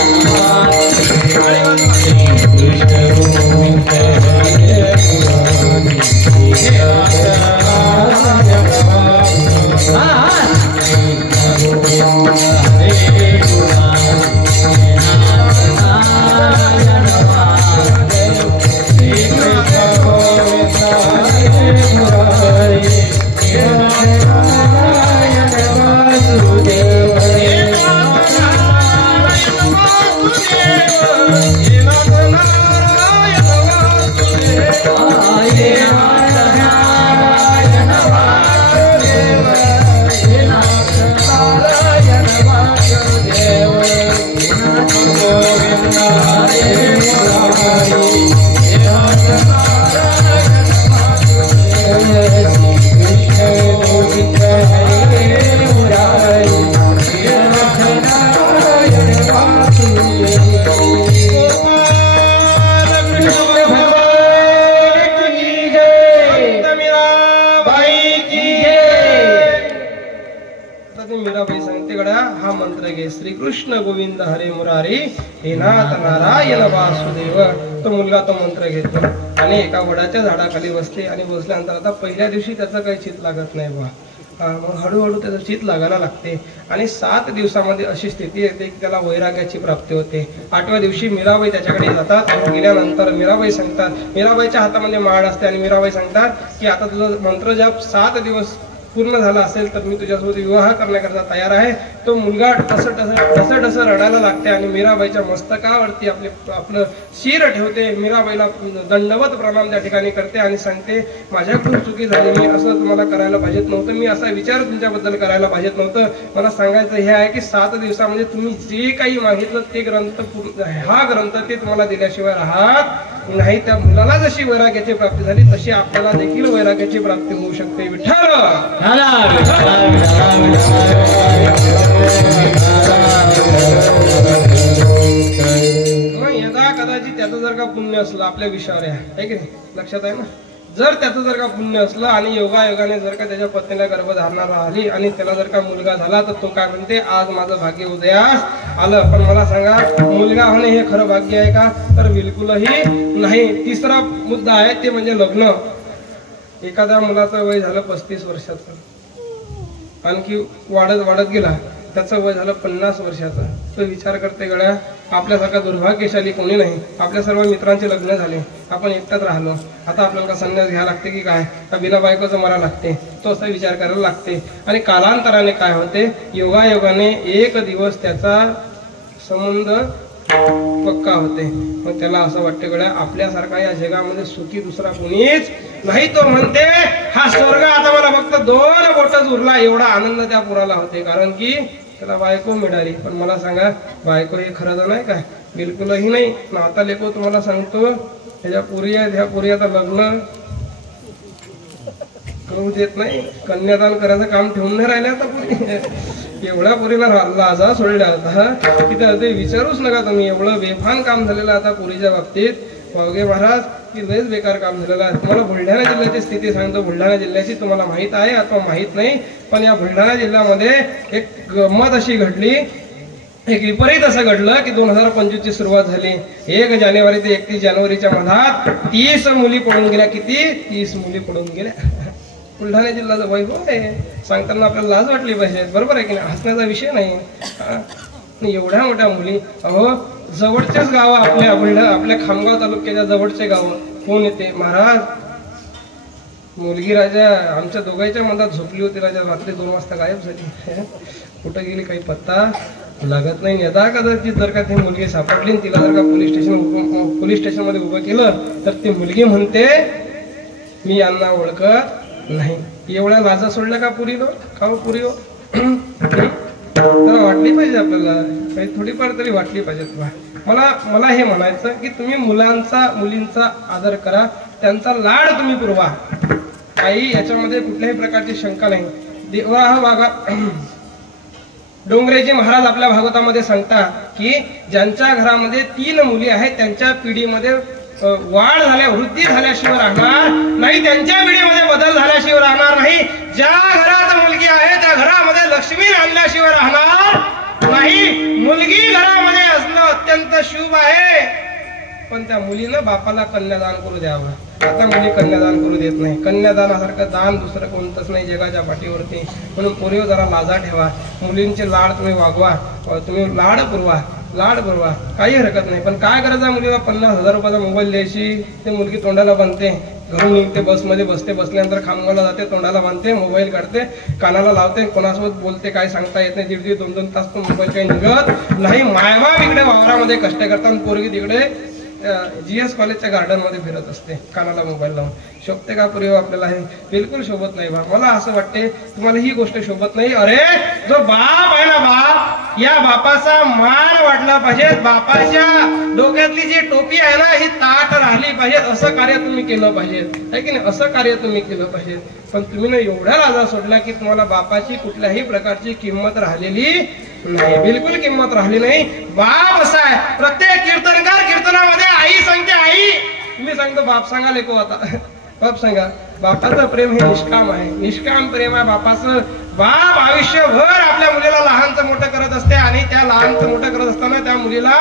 श्रीकृष्ण गोविंद हरे मुरारी, हे नाथ नारायण वासुदेव. तो मुलगा तो मंत्र घेतो आणि एका वडाच्या झाडाखाली बसते. आणि बसल्यानंतर आता पहिल्या दिवशी त्याचं काही चित लागत नाही बा. मग हळूहळू त्याचं चित लागायला लागते आणि 7 दिवसामध्ये अशी स्थिती येते की त्याला वैराग्याची प्राप्ती होते. 8व्या दिवशी मीराबाई त्याच्याकडे जातात. गेल्यानंतर मीराबाई सांगतात, मीराबाईच्या हातामध्ये माळ असते आणि मीराबाई सांगतात की आता तुझं मंत्रजाप 7 दिवस पूर्ण झाला असेल तर मी तुझ्यासोबत विवाह करण्याकरता तयार आहे. तो मुलगा ढसढस रडायला लागते आणि मीराबाईच्या मस्तकावरती आपलं शिर ठेवते. मीराबाईला दंडवत प्रणाम त्या ठिकाणी करते आणि सांगते, माझ्याकडून चुकी झाली, मी असं तुम्हाला करायला पाहिजेत नव्हतं, मी असा विचार तुमच्याबद्दल करायला पाहिजेत नव्हतं. मला सांगायचं हे आहे की 7 दिवसामध्ये तुम्ही जे काही मागितलं ते ग्रंथ, हा ग्रंथ ते तुम्हाला दिल्याशिवाय राहत नाही. त्या मुलाला जशी वैराग्याची प्राप्ती झाली तशी आपल्याला देखील वैराग्याची प्राप्ती होऊ शकते. विठ्ठल मग यदा कदाचित त्याचं जर का पुण्य असलं आपल्या विषयावर आहे की नाही, लक्षात आहे ना. जर त्याचं जर का पुण्य असलं आणि योगायोगाने जर का त्याच्या पत्नीला गर्भधारणा राहिली आणि त्याला जर का मुलगा झाला तर तो काय म्हणते, आज माझं भाग्य उदयास आलं. पण मला सांगा, मुलगा होणे हे खरं भाग्य आहे का? तर बिलकुलही नाही. तिसरा मुद्दा आहे ते म्हणजे लग्न. एखाद्या मुलाचं वय झालं 35 वर्षाचं, आणखी वाढत गेला, त्याचं वय झालं 50 वर्षाचं. तो विचार करते, गड्या आपल्यासारखा दुर्भाग्यशाली कोणी नाही. आपल्या सर्व मित्रांचे लग्न झाले, आपण एकटाच राहिलो, आता आपल्याला का संन्यास घ्यायला लागते की काय, का बिना बायकोचं मरा लागते. तो असा विचार करायला लागते. आणि कालांतराने काय होते, योगायोगाने एक दिवस त्याचा संबंध पक्का होते. मग त्याला असं वाटतं गड्या आपल्यासारखा या जगामध्ये सुखी दुसरा कोणीच नाही. तो म्हणते हा स्वर्ग आता मला फक्त 2 बोटच उरला, एवढा आनंद त्या पुराला होते. कारण की त्याला बायको मिळाली. पण मला सांगा बायको हे खरं तर नाही काय? बिलकुलही नाही. आता लेको तुम्हाला सांगतो ह्या पुरी आहेत, ह्या पुरी आता लग्न करू देत नाही, कन्यादान करायचं काम ठेवून नाही राहिले आता पुरी. एवढ्या पुरीला लाजा सोडल्या होता की ते विचारूच नका तुम्ही. एवढं बेफान काम झालेलं आता पुरीच्या बाबतीत वावगे महाराज की लयच बेकार काम झालेलं आहे. तुम्हाला बुलढाणा जिल्ह्याची स्थिती सांगतो. बुलढाणा जिल्ह्याची तुम्हाला माहित आहे अथवा माहित नाही, पण या बुलढाणा जिल्ह्यामध्ये एक गंमत अशी घडली, एक विपरीत असं घडलं की 2025 ची सुरुवात झाली. 1 जानेवारी ते 31 जानेवारीच्या मधात 30 मुली पडून गेल्या. किती? 30 मुली पडून गेल्या. बुलढाणा जिल्ह्याचं वैभव आहे, सांगताना आपल्याला लाज वाटली पाहिजे. बरोबर आहे की नाही? हसण्याचा विषय नाही. एवढ्या मोठ्या मुली, अहो जवळचेच गाव आपल्या बुलढाणा, आपल्या खामगाव तालुक्याच्या जवळचे गाव कोण येते महाराज. मुलगी राजा आमच्या दोघांच्या मधात झोपली होती. राजा रात्री 2 वाजता गायब झाली. कुठं गेली काही पत्ता लागत नाही. यदा कदाचित जर का ती मुलगी सापडली, तिला जर का पोलीस स्टेशन मध्ये उभं केलं तर ती मुलगी म्हणते मी यांना ओळखत नाही. एवढ्या लाजा सोडल्या का पुरीलो? का पुरी हो? तर वाटली पाहिजे आपल्याला, काही थोडीफार तरी वाटली पाहिजे. मला हे म्हणायचं की तुम्ही मुलींचा आदर करा, त्यांचा लाड तुम्ही पुरवा. काही याच्यामध्ये कुठल्याही प्रकारची शंका नाही. देवा बागा डोंगरेजी महाराज आपल्या भागवतामध्ये सांगतात की ज्यांच्या घरामध्ये 3 मुली आहेत त्यांच्या पिढीमध्ये वाढ झाल्या, वृद्धी झाल्याशिवाय राहणार नाही, त्यांच्या पिढीमध्ये बदल झाल्याशिवाय राहणार नाही. ज्या घरात मुलगी आहे त्या घरामध्ये लक्ष्मी आणल्याशिवाय राहणार नाही. मुलगी घरामध्ये असणं अत्यंत शुभ आहे, पण त्या मुलीनं बापाला कन्यादान करू द्यावं. आता मुली कन्यादान करू देत नाही. कन्यादानासारखं दान दुसरं कोणतंच नाही जगाच्या पाठीवरती. म्हणून पोरीवर जरा लाजा ठेवा. मुलींचे लाड तुम्ही वागवा, तुम्ही लाड पुरवा, काही हरकत नाही. पण काय करायचं, मुलीला 50,000 रुपयाचा मोबाईल द्यायची, ते मुलगी तोंडाला बांधते, घरून निघते, बसमध्ये बसल्यानंतर खामगावला जाते, तोंडाला बांधते, मोबाईल काढते, कानाला लावते, कोणासोबत बोलते काय सांगता येत नाही. 1.5-2 तास तो मोबाईल काही निघत नाही. मायबाप इकडे वावरामध्ये कष्ट करतात, पोरगी तिकडे GS कॉलेजच्या गार्डन मध्ये फिरत असते कानाला मोबाईल लावून. शोभते का पुरी? आपल्याला हे बिलकुल शोभत नाही. मला असं वाटते तुम्हाला ही गोष्ट शोभत नाही. अरे जो बाप आहे ना, बाप, या बापाचा मान वाटला पाहिजे. बापाच्या डोक्यातली जी टोपी आहे ना ही ताट राहिली पाहिजे. असं कार्य तुम्ही केलं पाहिजे, है की नाही? असं कार्य तुम्ही केलं पाहिजे. पण तुम्ही ना एवढ्या लाजा सोडला की तुम्हाला बापाची कुठल्याही प्रकारची किंमत राहिलेली नाही, बिलकुल किंमत राहिली नाही. बाप असा आहे, प्रत्येक कीर्तनकार कीर्तनामध्ये आई सांगते. आई मी सांगतो बाप सांगा लेको. आता बाप सांगा. बापाचं प्रेम हे निष्काम आहे, निष्काम प्रेम आहे बापाचं. बाप आयुष्यभर आपल्या मुलीला लहानचं मोठं करत असते आणि त्या लहानचं मोठं करत असताना त्या मुलीला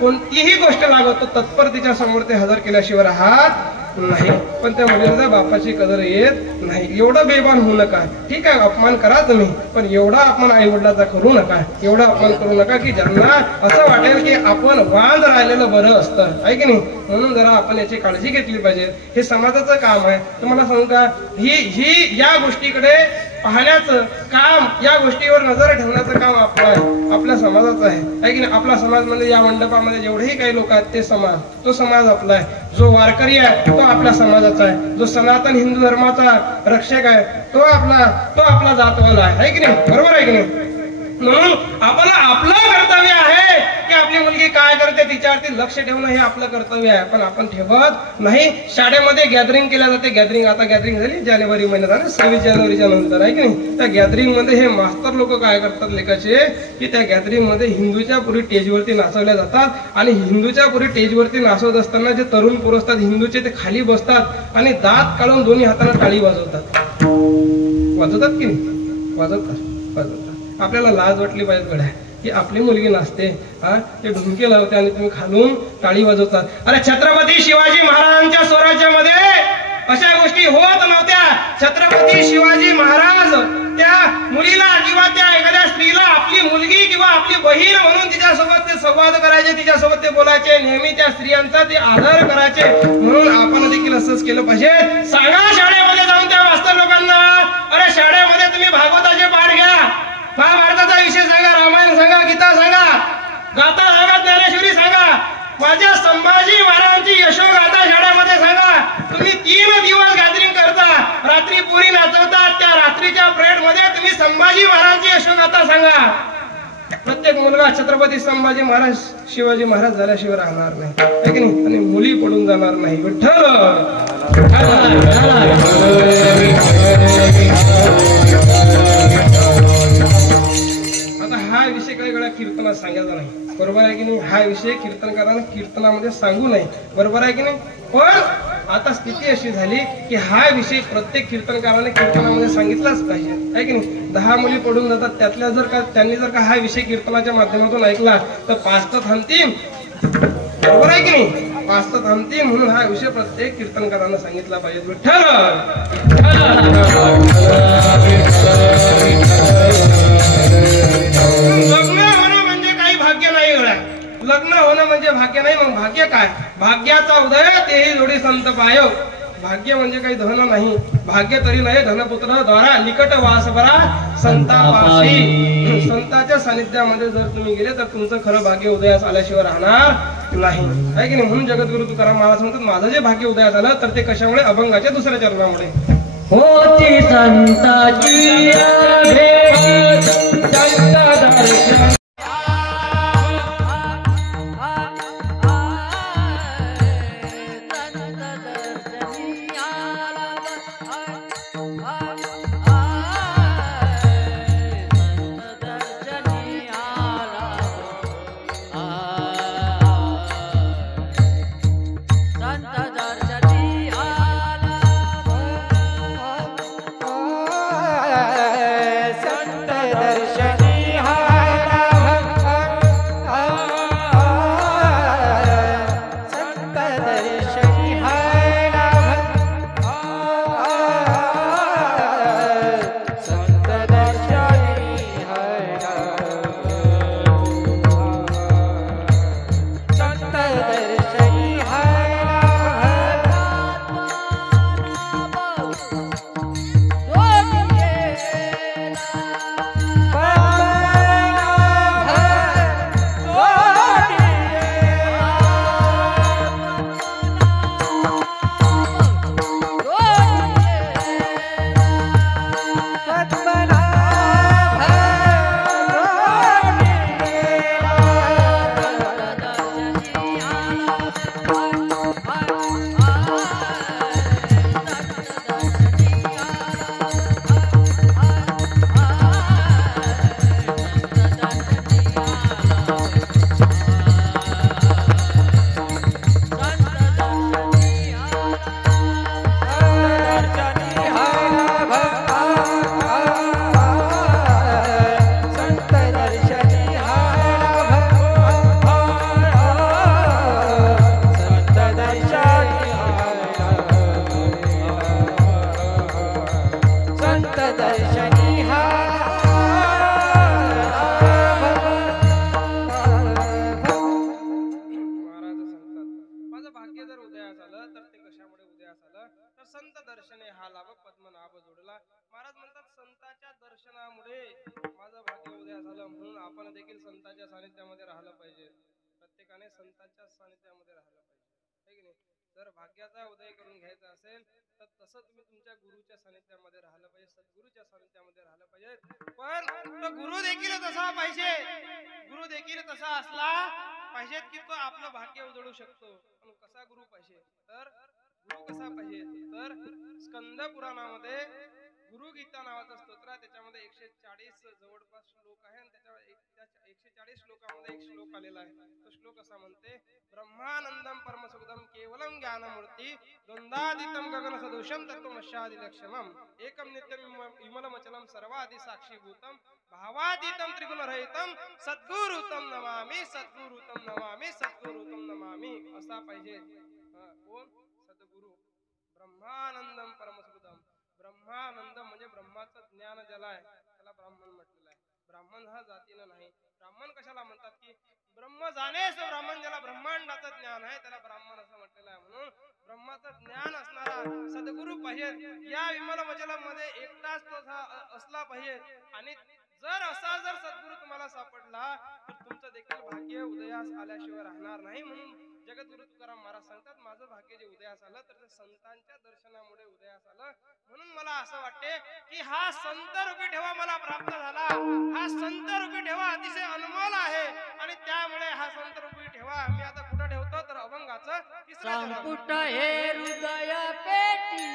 कोणतीही गोष्ट लागत तो तत्पर तिच्या समोर ते हजर केल्याशिवाय राहत नाही. पण त्या मुलीला बापाची कदर येत नाही. एवढं बेभान होऊ नका. ठीक आहे, अपमान करा तुम्ही, पण एवढा अपमान आई वडिलाचा करू नका. एवढा अपमान करू नका की ज्यांना असं वाटेल की आपण वांद राहिलेलं बरं असतं, आहे की नाही? म्हणून जरा आपण याची काळजी घेतली पाहिजे. हे समाजाचं काम आहे. तुम्हाला सांगू का, ही या गोष्टीकडे पाहण्याचं काम, या गोष्टीवर नजर ठेवण्याचं काम आपलं आहे, आपल्या समाजाचं आहे की नाही? आपला समाज म्हणजे या मंडपामध्ये जेवढेही काही लोक आहेत ते समाज, तो समाज आपला आहे. जो वारकरी आहे तो आपल्या समाजाचा आहे. जो सनातन हिंदू धर्माचा रक्षक आहे तो आपला जातवाला आहे की नाही? बरोबर आहे की नाही? म्हणून आपलं कर्तव्य आहे की आपली मुलगी काय करते तिच्यावरती लक्ष ठेवणं हे आपलं कर्तव्य आहे. पण आपण ठेवत नाही. शाळेमध्ये गॅदरिंग केल्या जाते. आता गॅदरिंग झाली जानेवारी महिन्यात आणि 26 जानेवारीच्या नंतर, आहे की नाही? त्या गॅदरिंग मध्ये हे मास्तर लोक काय करतात लेखाचे की त्या गॅदरिंग मध्ये हिंदूच्या पुरी स्टेजवरती नाचवल्या जातात आणि हिंदूच्या पुरी स्टेजवरती नाचवत असताना जे तरुण पोरं असतात हिंदूचे ते खाली बसतात आणि दात काढून दोन्ही हाताने टाळी वाजवतात की नाही? वाजवतात. आपल्याला लाज वाटली पाहिजे गड्या की आपली मुलगी नाचते, ते ढुमके लावते आणि तुम्ही खालून टाळी वाजवतात. अरे छत्रपती शिवाजी महाराजांच्या स्वराज्यामध्ये अशा गोष्टी होत नव्हत्या. छत्रपती शिवाजी महाराज त्या मुलीला किंवा त्या एखाद्या स्त्रीला आपली मुलगी किंवा आपली बहीण म्हणून तिच्यासोबत ते संवाद करायचे, तिच्यासोबत ते बोलायचे, नेहमी त्या स्त्रियांचा ते आदर करायचे. म्हणून आपण देखील असंच केलं पाहिजे. सांगा शाळेमध्ये जाऊन त्या मास्तर लोकांना, अरे शाळेमध्ये तुम्ही भागवताचे पाठ घ्या, महाभारताचा विषय सांगा, रामायण सांगा, गीता सांगा, गाथा सांगा, ज्ञानेश्वरी सांगा, माझ्या संभाजी महाराजांची यशोगाथा शाळेमध्ये सांगा. तुम्ही 3 दिवस गॅदरिंग करता, रात्री पुरी नाचवता, त्या रात्रीच्या परेड मध्ये तुम्ही संभाजी महाराजांची यशोगाथा सांगा. प्रत्येक मुलगा छत्रपती संभाजी महाराज शिवाजी महाराज झाल्याशिवाय राहणार नाही, है की नाही? आणि मुली पडून जाणार नाही. विठ्ठल आता हा विषय काही वेळा कीर्तनात सांगायचा नाही, बरोबर आहे की नाही? हा विषय कीर्तनकारांना कीर्तनामध्ये सांगू नये, बरोबर आहे की नाही? पण आता स्थिती अशी झाली की हा विषय प्रत्येक कीर्तनकाराने कीर्तनामध्ये सांगितलाच पाहिजे, आहे की नाही? 10 मुली पडून जातात, त्यातल्या त्यांनी जर का हा विषय कीर्तनाच्या माध्यमातून ऐकला तर 5 तर थांबतील, बरोबर आहे की नाही? 5 तर थांबतील. म्हणून हा विषय प्रत्येक कीर्तनकारांना सांगितला पाहिजे. विठ्ठल लग्न होणं म्हणजे काही भाग्य नाही गड्या. लग्न होणं म्हणजे भाग्य नाही. मग भाग्य काय? भाग्याचा उदय तेही जोडी संत पाय. भाग्य म्हणजे काही धन नाही. भाग्य तरी नाही धनपुत्र द्वारा निकट वास बरा संतापाशी. संताच्या सानिध्यामध्ये जर तुम्ही गेले तर तुमचं खरं भाग्य उदयास आल्याशिवाय राहणार नाही, आहे की नाही? म्हणून जगद्गुरु तुकाराम महाराज म्हणतात, माझं जे भाग्य उदयास आलं तर ते कशामुळे? अभंगाच्या दुसऱ्या चरणामुळे. होती संताची भेट संत दर्शन संत दर्शने हा लाभ पद्मनाभ जोडला. महाराज म्हणतात संतांच्या दर्शनामुळे माझं भाग्य उदय झालं. म्हणून आपण देखील संतांच्या सानिध्यामध्ये राहिलं पाहिजे. प्रत्येकाने संतांच्या सानिध्यामध्ये राहिलं पाहिजे, है की नाही? जर भाग्याचा उदय करून घ्यायचा असेल तर तसं तुम्ही तुमच्या गुरुच्या सानिध्यामध्ये राहिलं पाहिजे, सद्गुरूच्या सानिध्यामध्ये राहिलं पाहिजे. पण तो गुरु देखील तसा पाहिजे, गुरु देखील तसा असला पाहिजे की तो आपलं भाग्य उजळू शकतो. पण कसा गुरु पाहिजे? तर गुरु कसा पाहिजे? तर स्कंद पुराणामध्ये गुरु गीता नावाचं स्तोत्र आहे. त्याच्यामध्ये 140 जवळपास श्लोक आहे आणि त्या 140 श्लोकामध्ये एक श्लोक आलेला आहे. तो श्लोक असा म्हणते, ब्रह्मानंदम परमसुखदम केवलम ज्ञानमूर्ती द्वंद्वादितम गगन सदृशम तत्वमस्यादिलक्षमम एकम नित्यम विमलमचलम सर्वादि साक्षीभूतम भावातीतम त्रिगुणरहितम सद्गुरुतम नमामि सद्गुरुतम नमामि सद्गुरुतम नमामि. असा पाहिजे कोण? सद्गुरु. ब्रह्मानंदम परमसुखदम. ब्रह्मानंद म्हणजे ब्रह्माचं ज्ञान ज्याला आहे त्याला ब्राह्मण म्हटलेलं आहे. ब्राह्मण हा जातीनं नाही. ब्राह्मण कशाला म्हणतात? की ब्रह्म जाणेस ब्राह्मण, ज्याला ब्रह्मांडाचं ज्ञान आहे त्याला ब्राह्मण असं म्हटलेलं आहे. म्हणून ब्रह्माचं ज्ञान असणारा सद्गुरु पाहिजे. या विमल वचनामध्ये एकटाच तो असला पाहिजे आणि जर असा जर सद्गुरू तुम्हाला सापडला तर तुमचं देखील भाग्य उदयास आल्याशिवाय राहणार नाही. म्हणून जगद्गुरु तुकाराम महाराज सांगतात, माझं भाग्य जे उदयास आलं तर ते संतांच्या दर्शनामुळे उदयास आलं. म्हणून मला असं वाटते की हा संत रूपी ठेवा मला प्राप्त झाला. हा संत रूपी ठेवा अतिशय अनमोल आहे आणि त्यामुळे हा संत रूपी ठेवा मी आता कुठं ठेवतो तर अभंगाचं तिसरं चरण. संपुट हे हृदय पेटी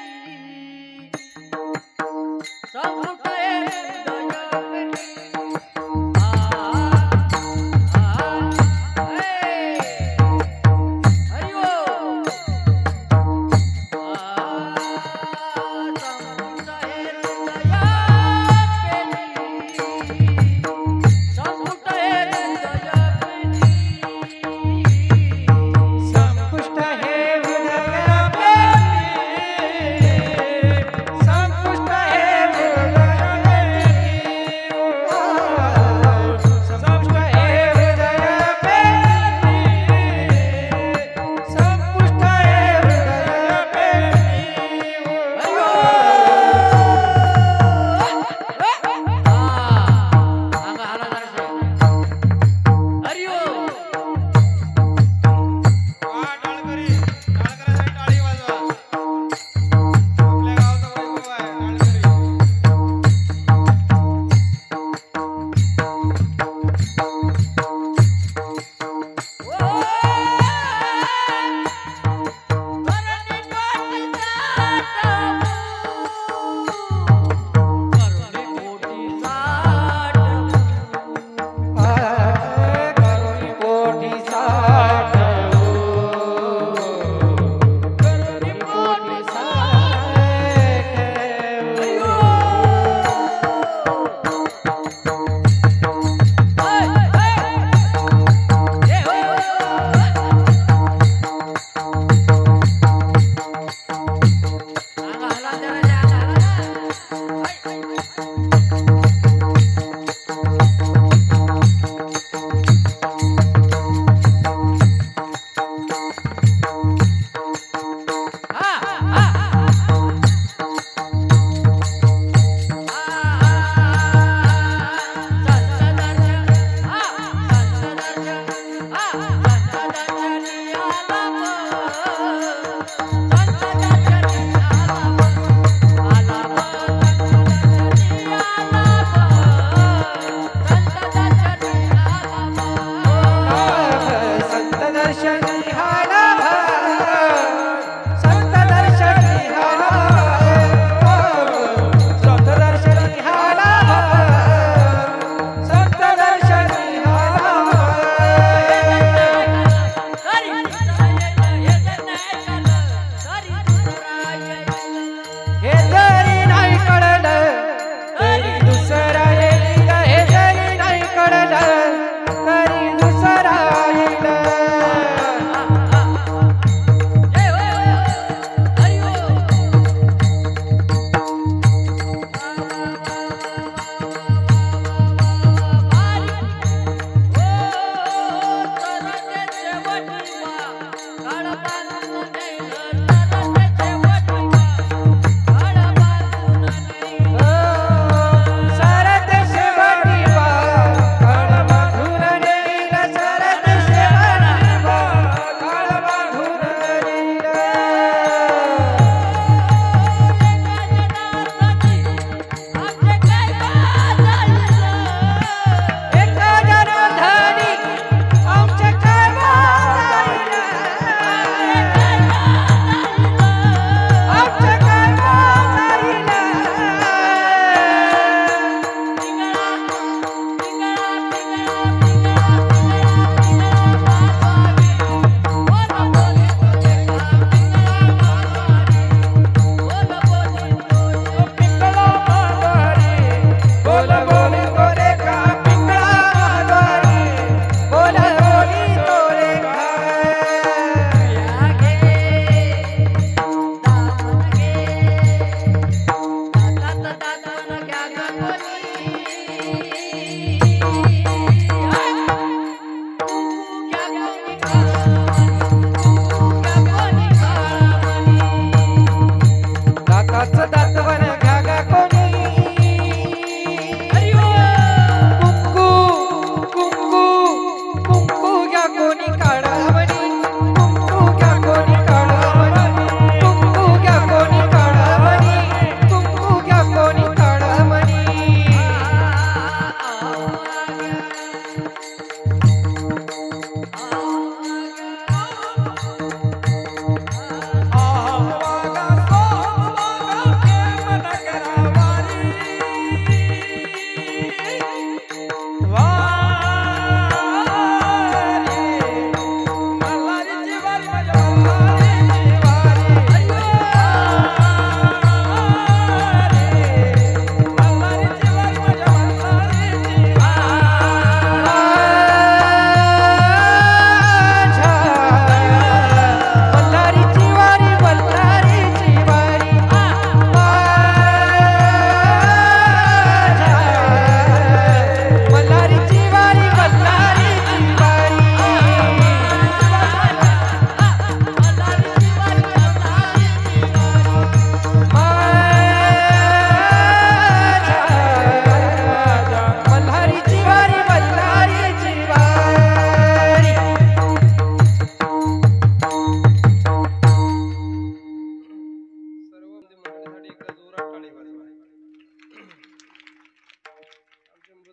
संपुट हे हृदय पेटी संपुष्ट हे हृदय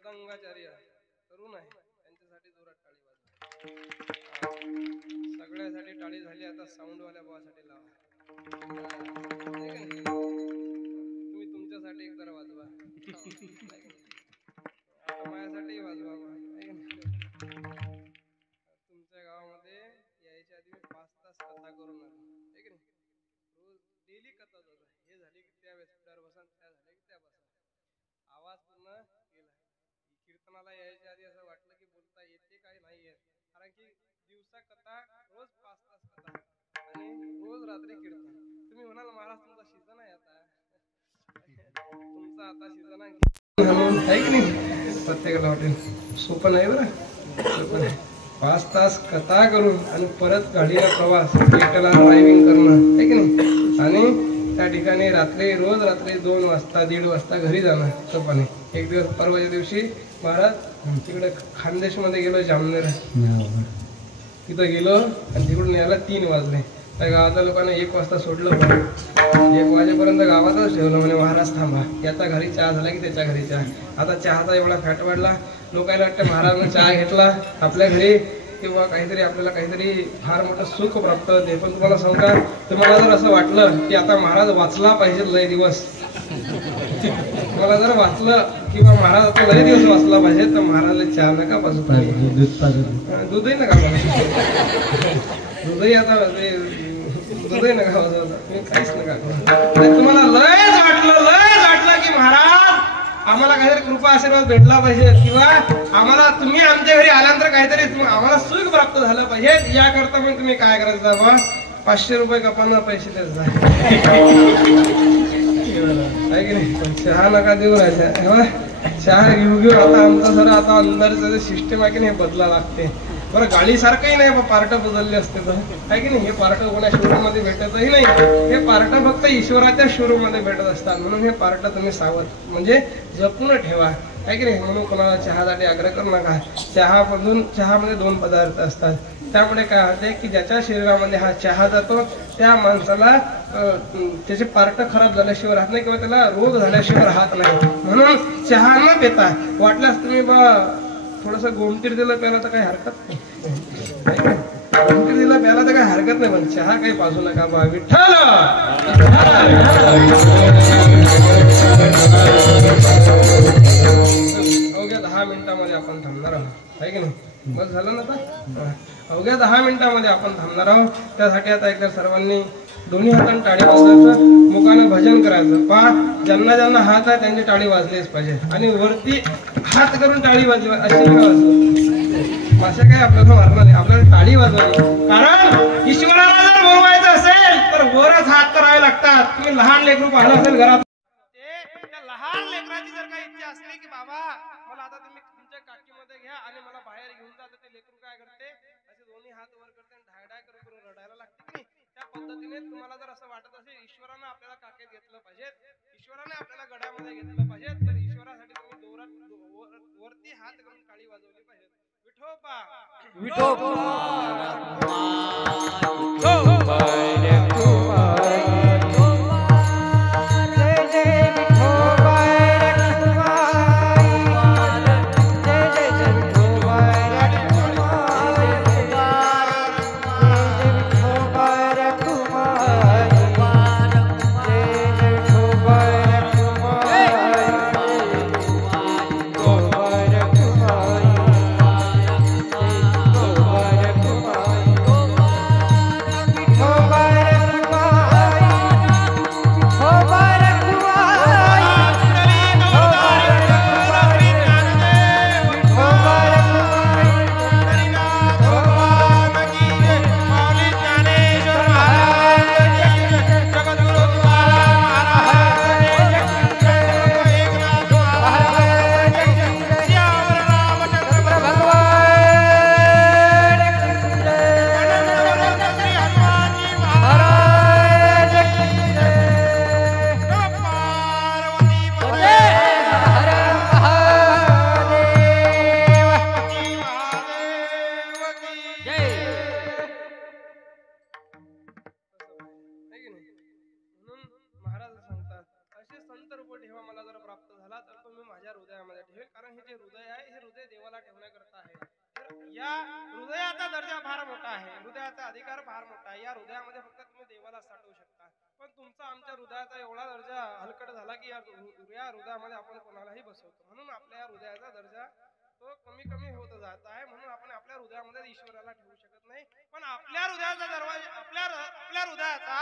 मृदंगाचार्य तरुण आहे त्यांच्यासाठी जोरात टाळी वाजवा. सगळ्यासाठी टाळी झाली. आता साऊंड वाल्या भावासाठी लावा. है का नाही? तुम्ही तुमच्यासाठी एक जरा वाजवा. आता माझ्यासाठी वाजवा बा. है का नाही? तुमच्या गावामध्ये यायच्या आधी मी 5 तास कथा करून आलो. है की नाही? रोज डेली कथा होता. हे झाली की त्या वेळेस बसा, त्या झाले की त्या बसा. आवाज पूर्ण गेला. कीर्तनाला यायच्या आधी असं वाटलं की बोलता येते काय नाही येत. कारण की दिवसा कथा, रोज 5 तास कथा आणि रोज रात्री कीर्तन. तुम्ही म्हणाल महाराज तुमचा सीझन आहे आता. तुमचा आता सीझन आहे की नाही? प्रत्येकाला वाटेल सोपं नाही बरं. सोपं नाही. 5 तास कथा करून आणि परत गाडीला प्रवास, एकट्याला ड्रायव्हिंग करणं, आहे की नाही? आणि त्या ठिकाणी रोज रात्री 2 वाजता 1:30 वाजता घरी जाणं सोपं नाही. एक दिवस परवाच्या दिवशी महाराज तिकडे खानदेशमध्ये गेलो, जामनेर तिथं गेलो आणि तिकडून यायला 3 वाजले. त्या गावातल्या लोकांना 1 वाजता सोडलं. 1 वाजेपर्यंत गावातच ठेवलं. म्हणे महाराज थांबा, याचा घरी चहा झाला की त्याच्या घरी चहा. आता चहाचा एवढा फॅट वाढला, लोकांना वाटतं महाराजनं चहा घेतला आपल्या घरी किंवा काहीतरी आपल्याला काहीतरी फार मोठं सुख प्राप्त होते. पण तुम्हाला सांगा, तुम्हाला जर असं वाटलं की आता महाराज वाचला पाहिजे लय दिवस, मला जर वाचलं किंवा महाराज आता लय दिवस वाचला पाहिजे, तर महाराजला चहा नका पाजू पाहिजे, दूधही नका पाजू. दूधही आता दूधही नका पाजू. तुम्ही काहीच नका करू. तुम्हाला लयच वाटलं की महाराज आम्हाला काहीतरी कृपा आशीर्वाद भेटला पाहिजे किंवा आम्हाला तुम्ही आमच्या घरी आल्यानंतर काहीतरी आम्हाला सुख प्राप्त झालं पाहिजे, याकरता मग तुम्ही काय करायचं बा, 500 रुपये कपांना पैसे देत जा. आहे की नाही? पण चहा नका देऊ राहायचा. चहा घेऊ आता आमचं सर आता अंदरचं सिस्टम आहे की नाही बदला लागते. बरं गाडी सारखंही नाही पार्ट बदलले असते तर, आहे की नाही? हे पार्ट कोणा शोरूम मध्ये भेटतही नाही. हे पार्ट फक्त ईश्वराच्या शोरूम मध्ये भेटत असतात. म्हणून हे पार्ट तुम्ही सावध म्हणजे जपून ठेवा, आहे की नाही? म्हणून कोणाला चहासाठी आग्रह करू नका. चहामध्ये 2 पदार्थ असतात. त्यामुळे काय होते की ज्याच्या शरीरामध्ये हा चहा जातो त्या माणसाला त्याचे पार्ट खराब झाल्याशिवाय राहत नाही किंवा त्याला रोग झाल्याशिवाय राहत नाही. म्हणून चहा न पिता वाटल्यास तुम्ही थोडस गोमतीर दिलं प्यायला तर काही हरकत नाही. गोमतीर दिलं प्यायला तर काही हरकत नाही, पण चहा काही पाजू नका बा. विठ्ठल अवघ्या 10 मिनिटांमध्ये आपण थांबणार आहोत, आहे की नाही? बस झालं ना आता. अवघ्या 10 मिनिटांमध्ये आपण थांबणार आहोत. त्यासाठी आता एकदा सर्वांनी दोन्ही हातांनी टाळी वाजवायचं, मुखानं भजन करायचं. ज्यांना ज्यांना हात आहे त्यांची टाळी वाजलीच पाहिजे आणि वरती हात करून टाळी वाजवा अशी वाजव. अशा काही आपल्याला मारणार नाही, आपल्याला टाळी वाजवायची. कारण ईश्वराला जर बोलवायचं असेल तर वरच हात करावे लागतात. तुम्ही लहान लेकरू पाहिलं असेल घरात, त्या लहान लेकराची जर काही इच्छा असली की बाबा मला आता तुम्ही तुमच्या काकीमध्ये घ्या आणि मला बाहेर घेऊन जा, तर ते लेकरू काय करते, असे दोन्ही हात वर करते आणि ढायढाय करून रडायला लागते की नाही? त्या पद्धतीने तुम्हाला जर असं वाटत असेल ईश्वरानं आपल्याला काकेत घेतलं पाहिजे, ईश्वराने आपल्याला गड्यामध्ये घेतलं पाहिजे, तर ईश्वरासाठी तुम्ही वरती हात करून टाळी वाजवली पाहिजे. विठोबा Oh, या हृदयाचा दर्जा फार मोठा आहे, हृदयाचा अधिकार फार मोठा आहे. या हृदयामध्ये फक्त तुम्ही देवाला साठवू शकता. पण तुमचा आमच्या हृदयाचा एवढा दर्जा हलकट झाला की या हृदयामध्ये आपण कोणालाही बसवतो. म्हणून आपल्या या हृदयाचा दर्जा तो कमी कमी होत जात आहे. म्हणून आपण आपल्या हृदयामध्ये ईश्वराला ठेवू शकत नाही. पण आपल्या हृदयाचा दरवाजा आपल्या हृदयाचा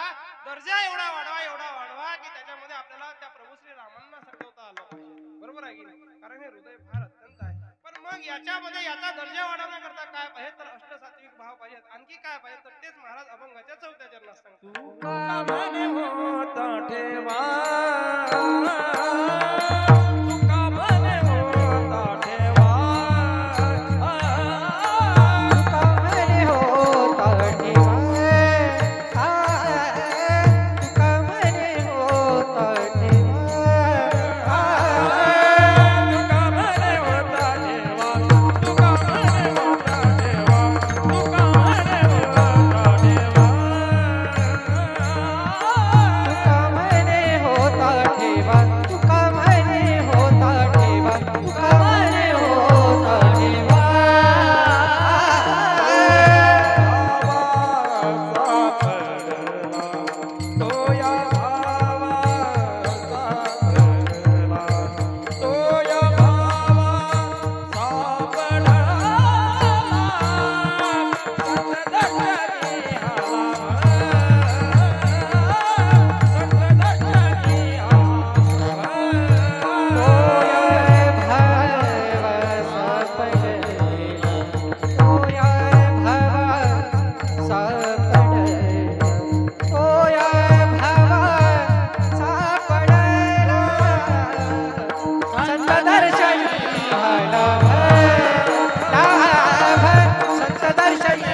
दर्जा एवढा वाढवा की त्याच्यामध्ये आपल्याला त्या प्रभू श्री रामांना साठवता आलं पाहिजे. बरोबर आहे की नाही? कारण हे हृदय फार अत्यंत आहे. पण मग याच्यामध्ये याचा दर्जा वाढवण्याकरता काय पाहिजे तर अष्टसात्विक भाव पाहिजे. आणखी काय पाहिजे तर तेच महाराज अभंगाच्या 4थ्या चरणात सांगतात. तुका म्हणे होता ठेवा, तुका म्हणे होता ठेवा, तुका म्हणे होता ठेवा, तुका म्हणे होता ठेवा, तुका म्हणे होता ठेवा, तुका म्हणे होता ठेवा, तुका म्हणे होता ठेवा, तुका म्हणे होता ठेवा, तुका म्हणे होता ठेवा, तुका म्हणे होता ठेवा. तो या भावाचा पडला, तो या भावाचा पडला, सतदशनी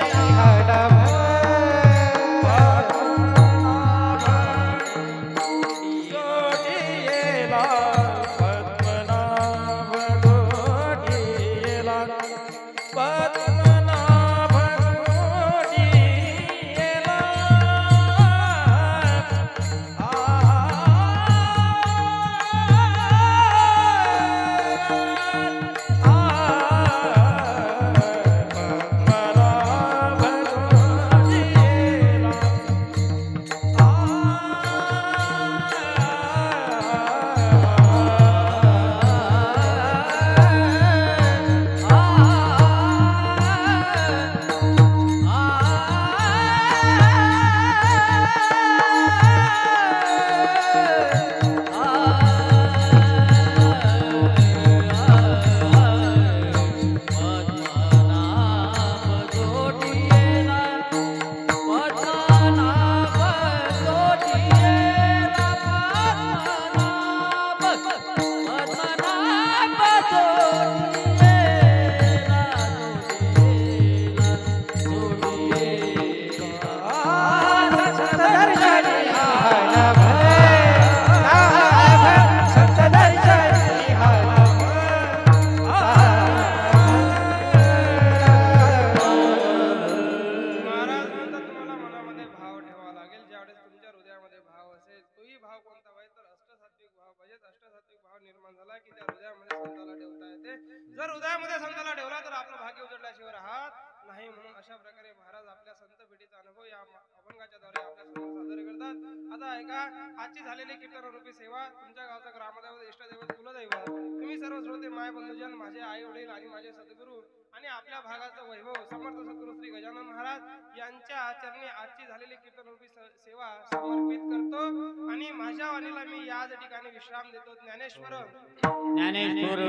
निर्माण झाला की त्या हृदयामध्ये संताला ठेवता येते. जर हृदयामध्ये संताला ठेवला तर आपलं भाग्य उजळल्याशिवाय राहत नाही. म्हणून अशा प्रकारे महाराज आपल्या संत भेटीचा अनुभव या अभंगाच्या द्वारे आपल्या समोर सादर करतात. आता ऐका, आजची झालेली कीर्तन रूपी सेवा तुमच्या गावचा ग्रामदैवत, इष्टदैवत, कुलदैवत, तुम्ही सर्व श्रोते, माय बंधुजन, माझे आई वडील आणि माझे सद्गुरू आणि आपल्या भागाचा वैभव समर्थ सद्गुरू श्री गजानन महाराज यांच्या चरणी आजची झालेली कीर्तन रूपी सेवा समर्पित करतो. आणि माझ्या वाणीला मी याच ठिकाणी विश्राम देतो. ज्ञानेश्वर ज्ञानेश्वर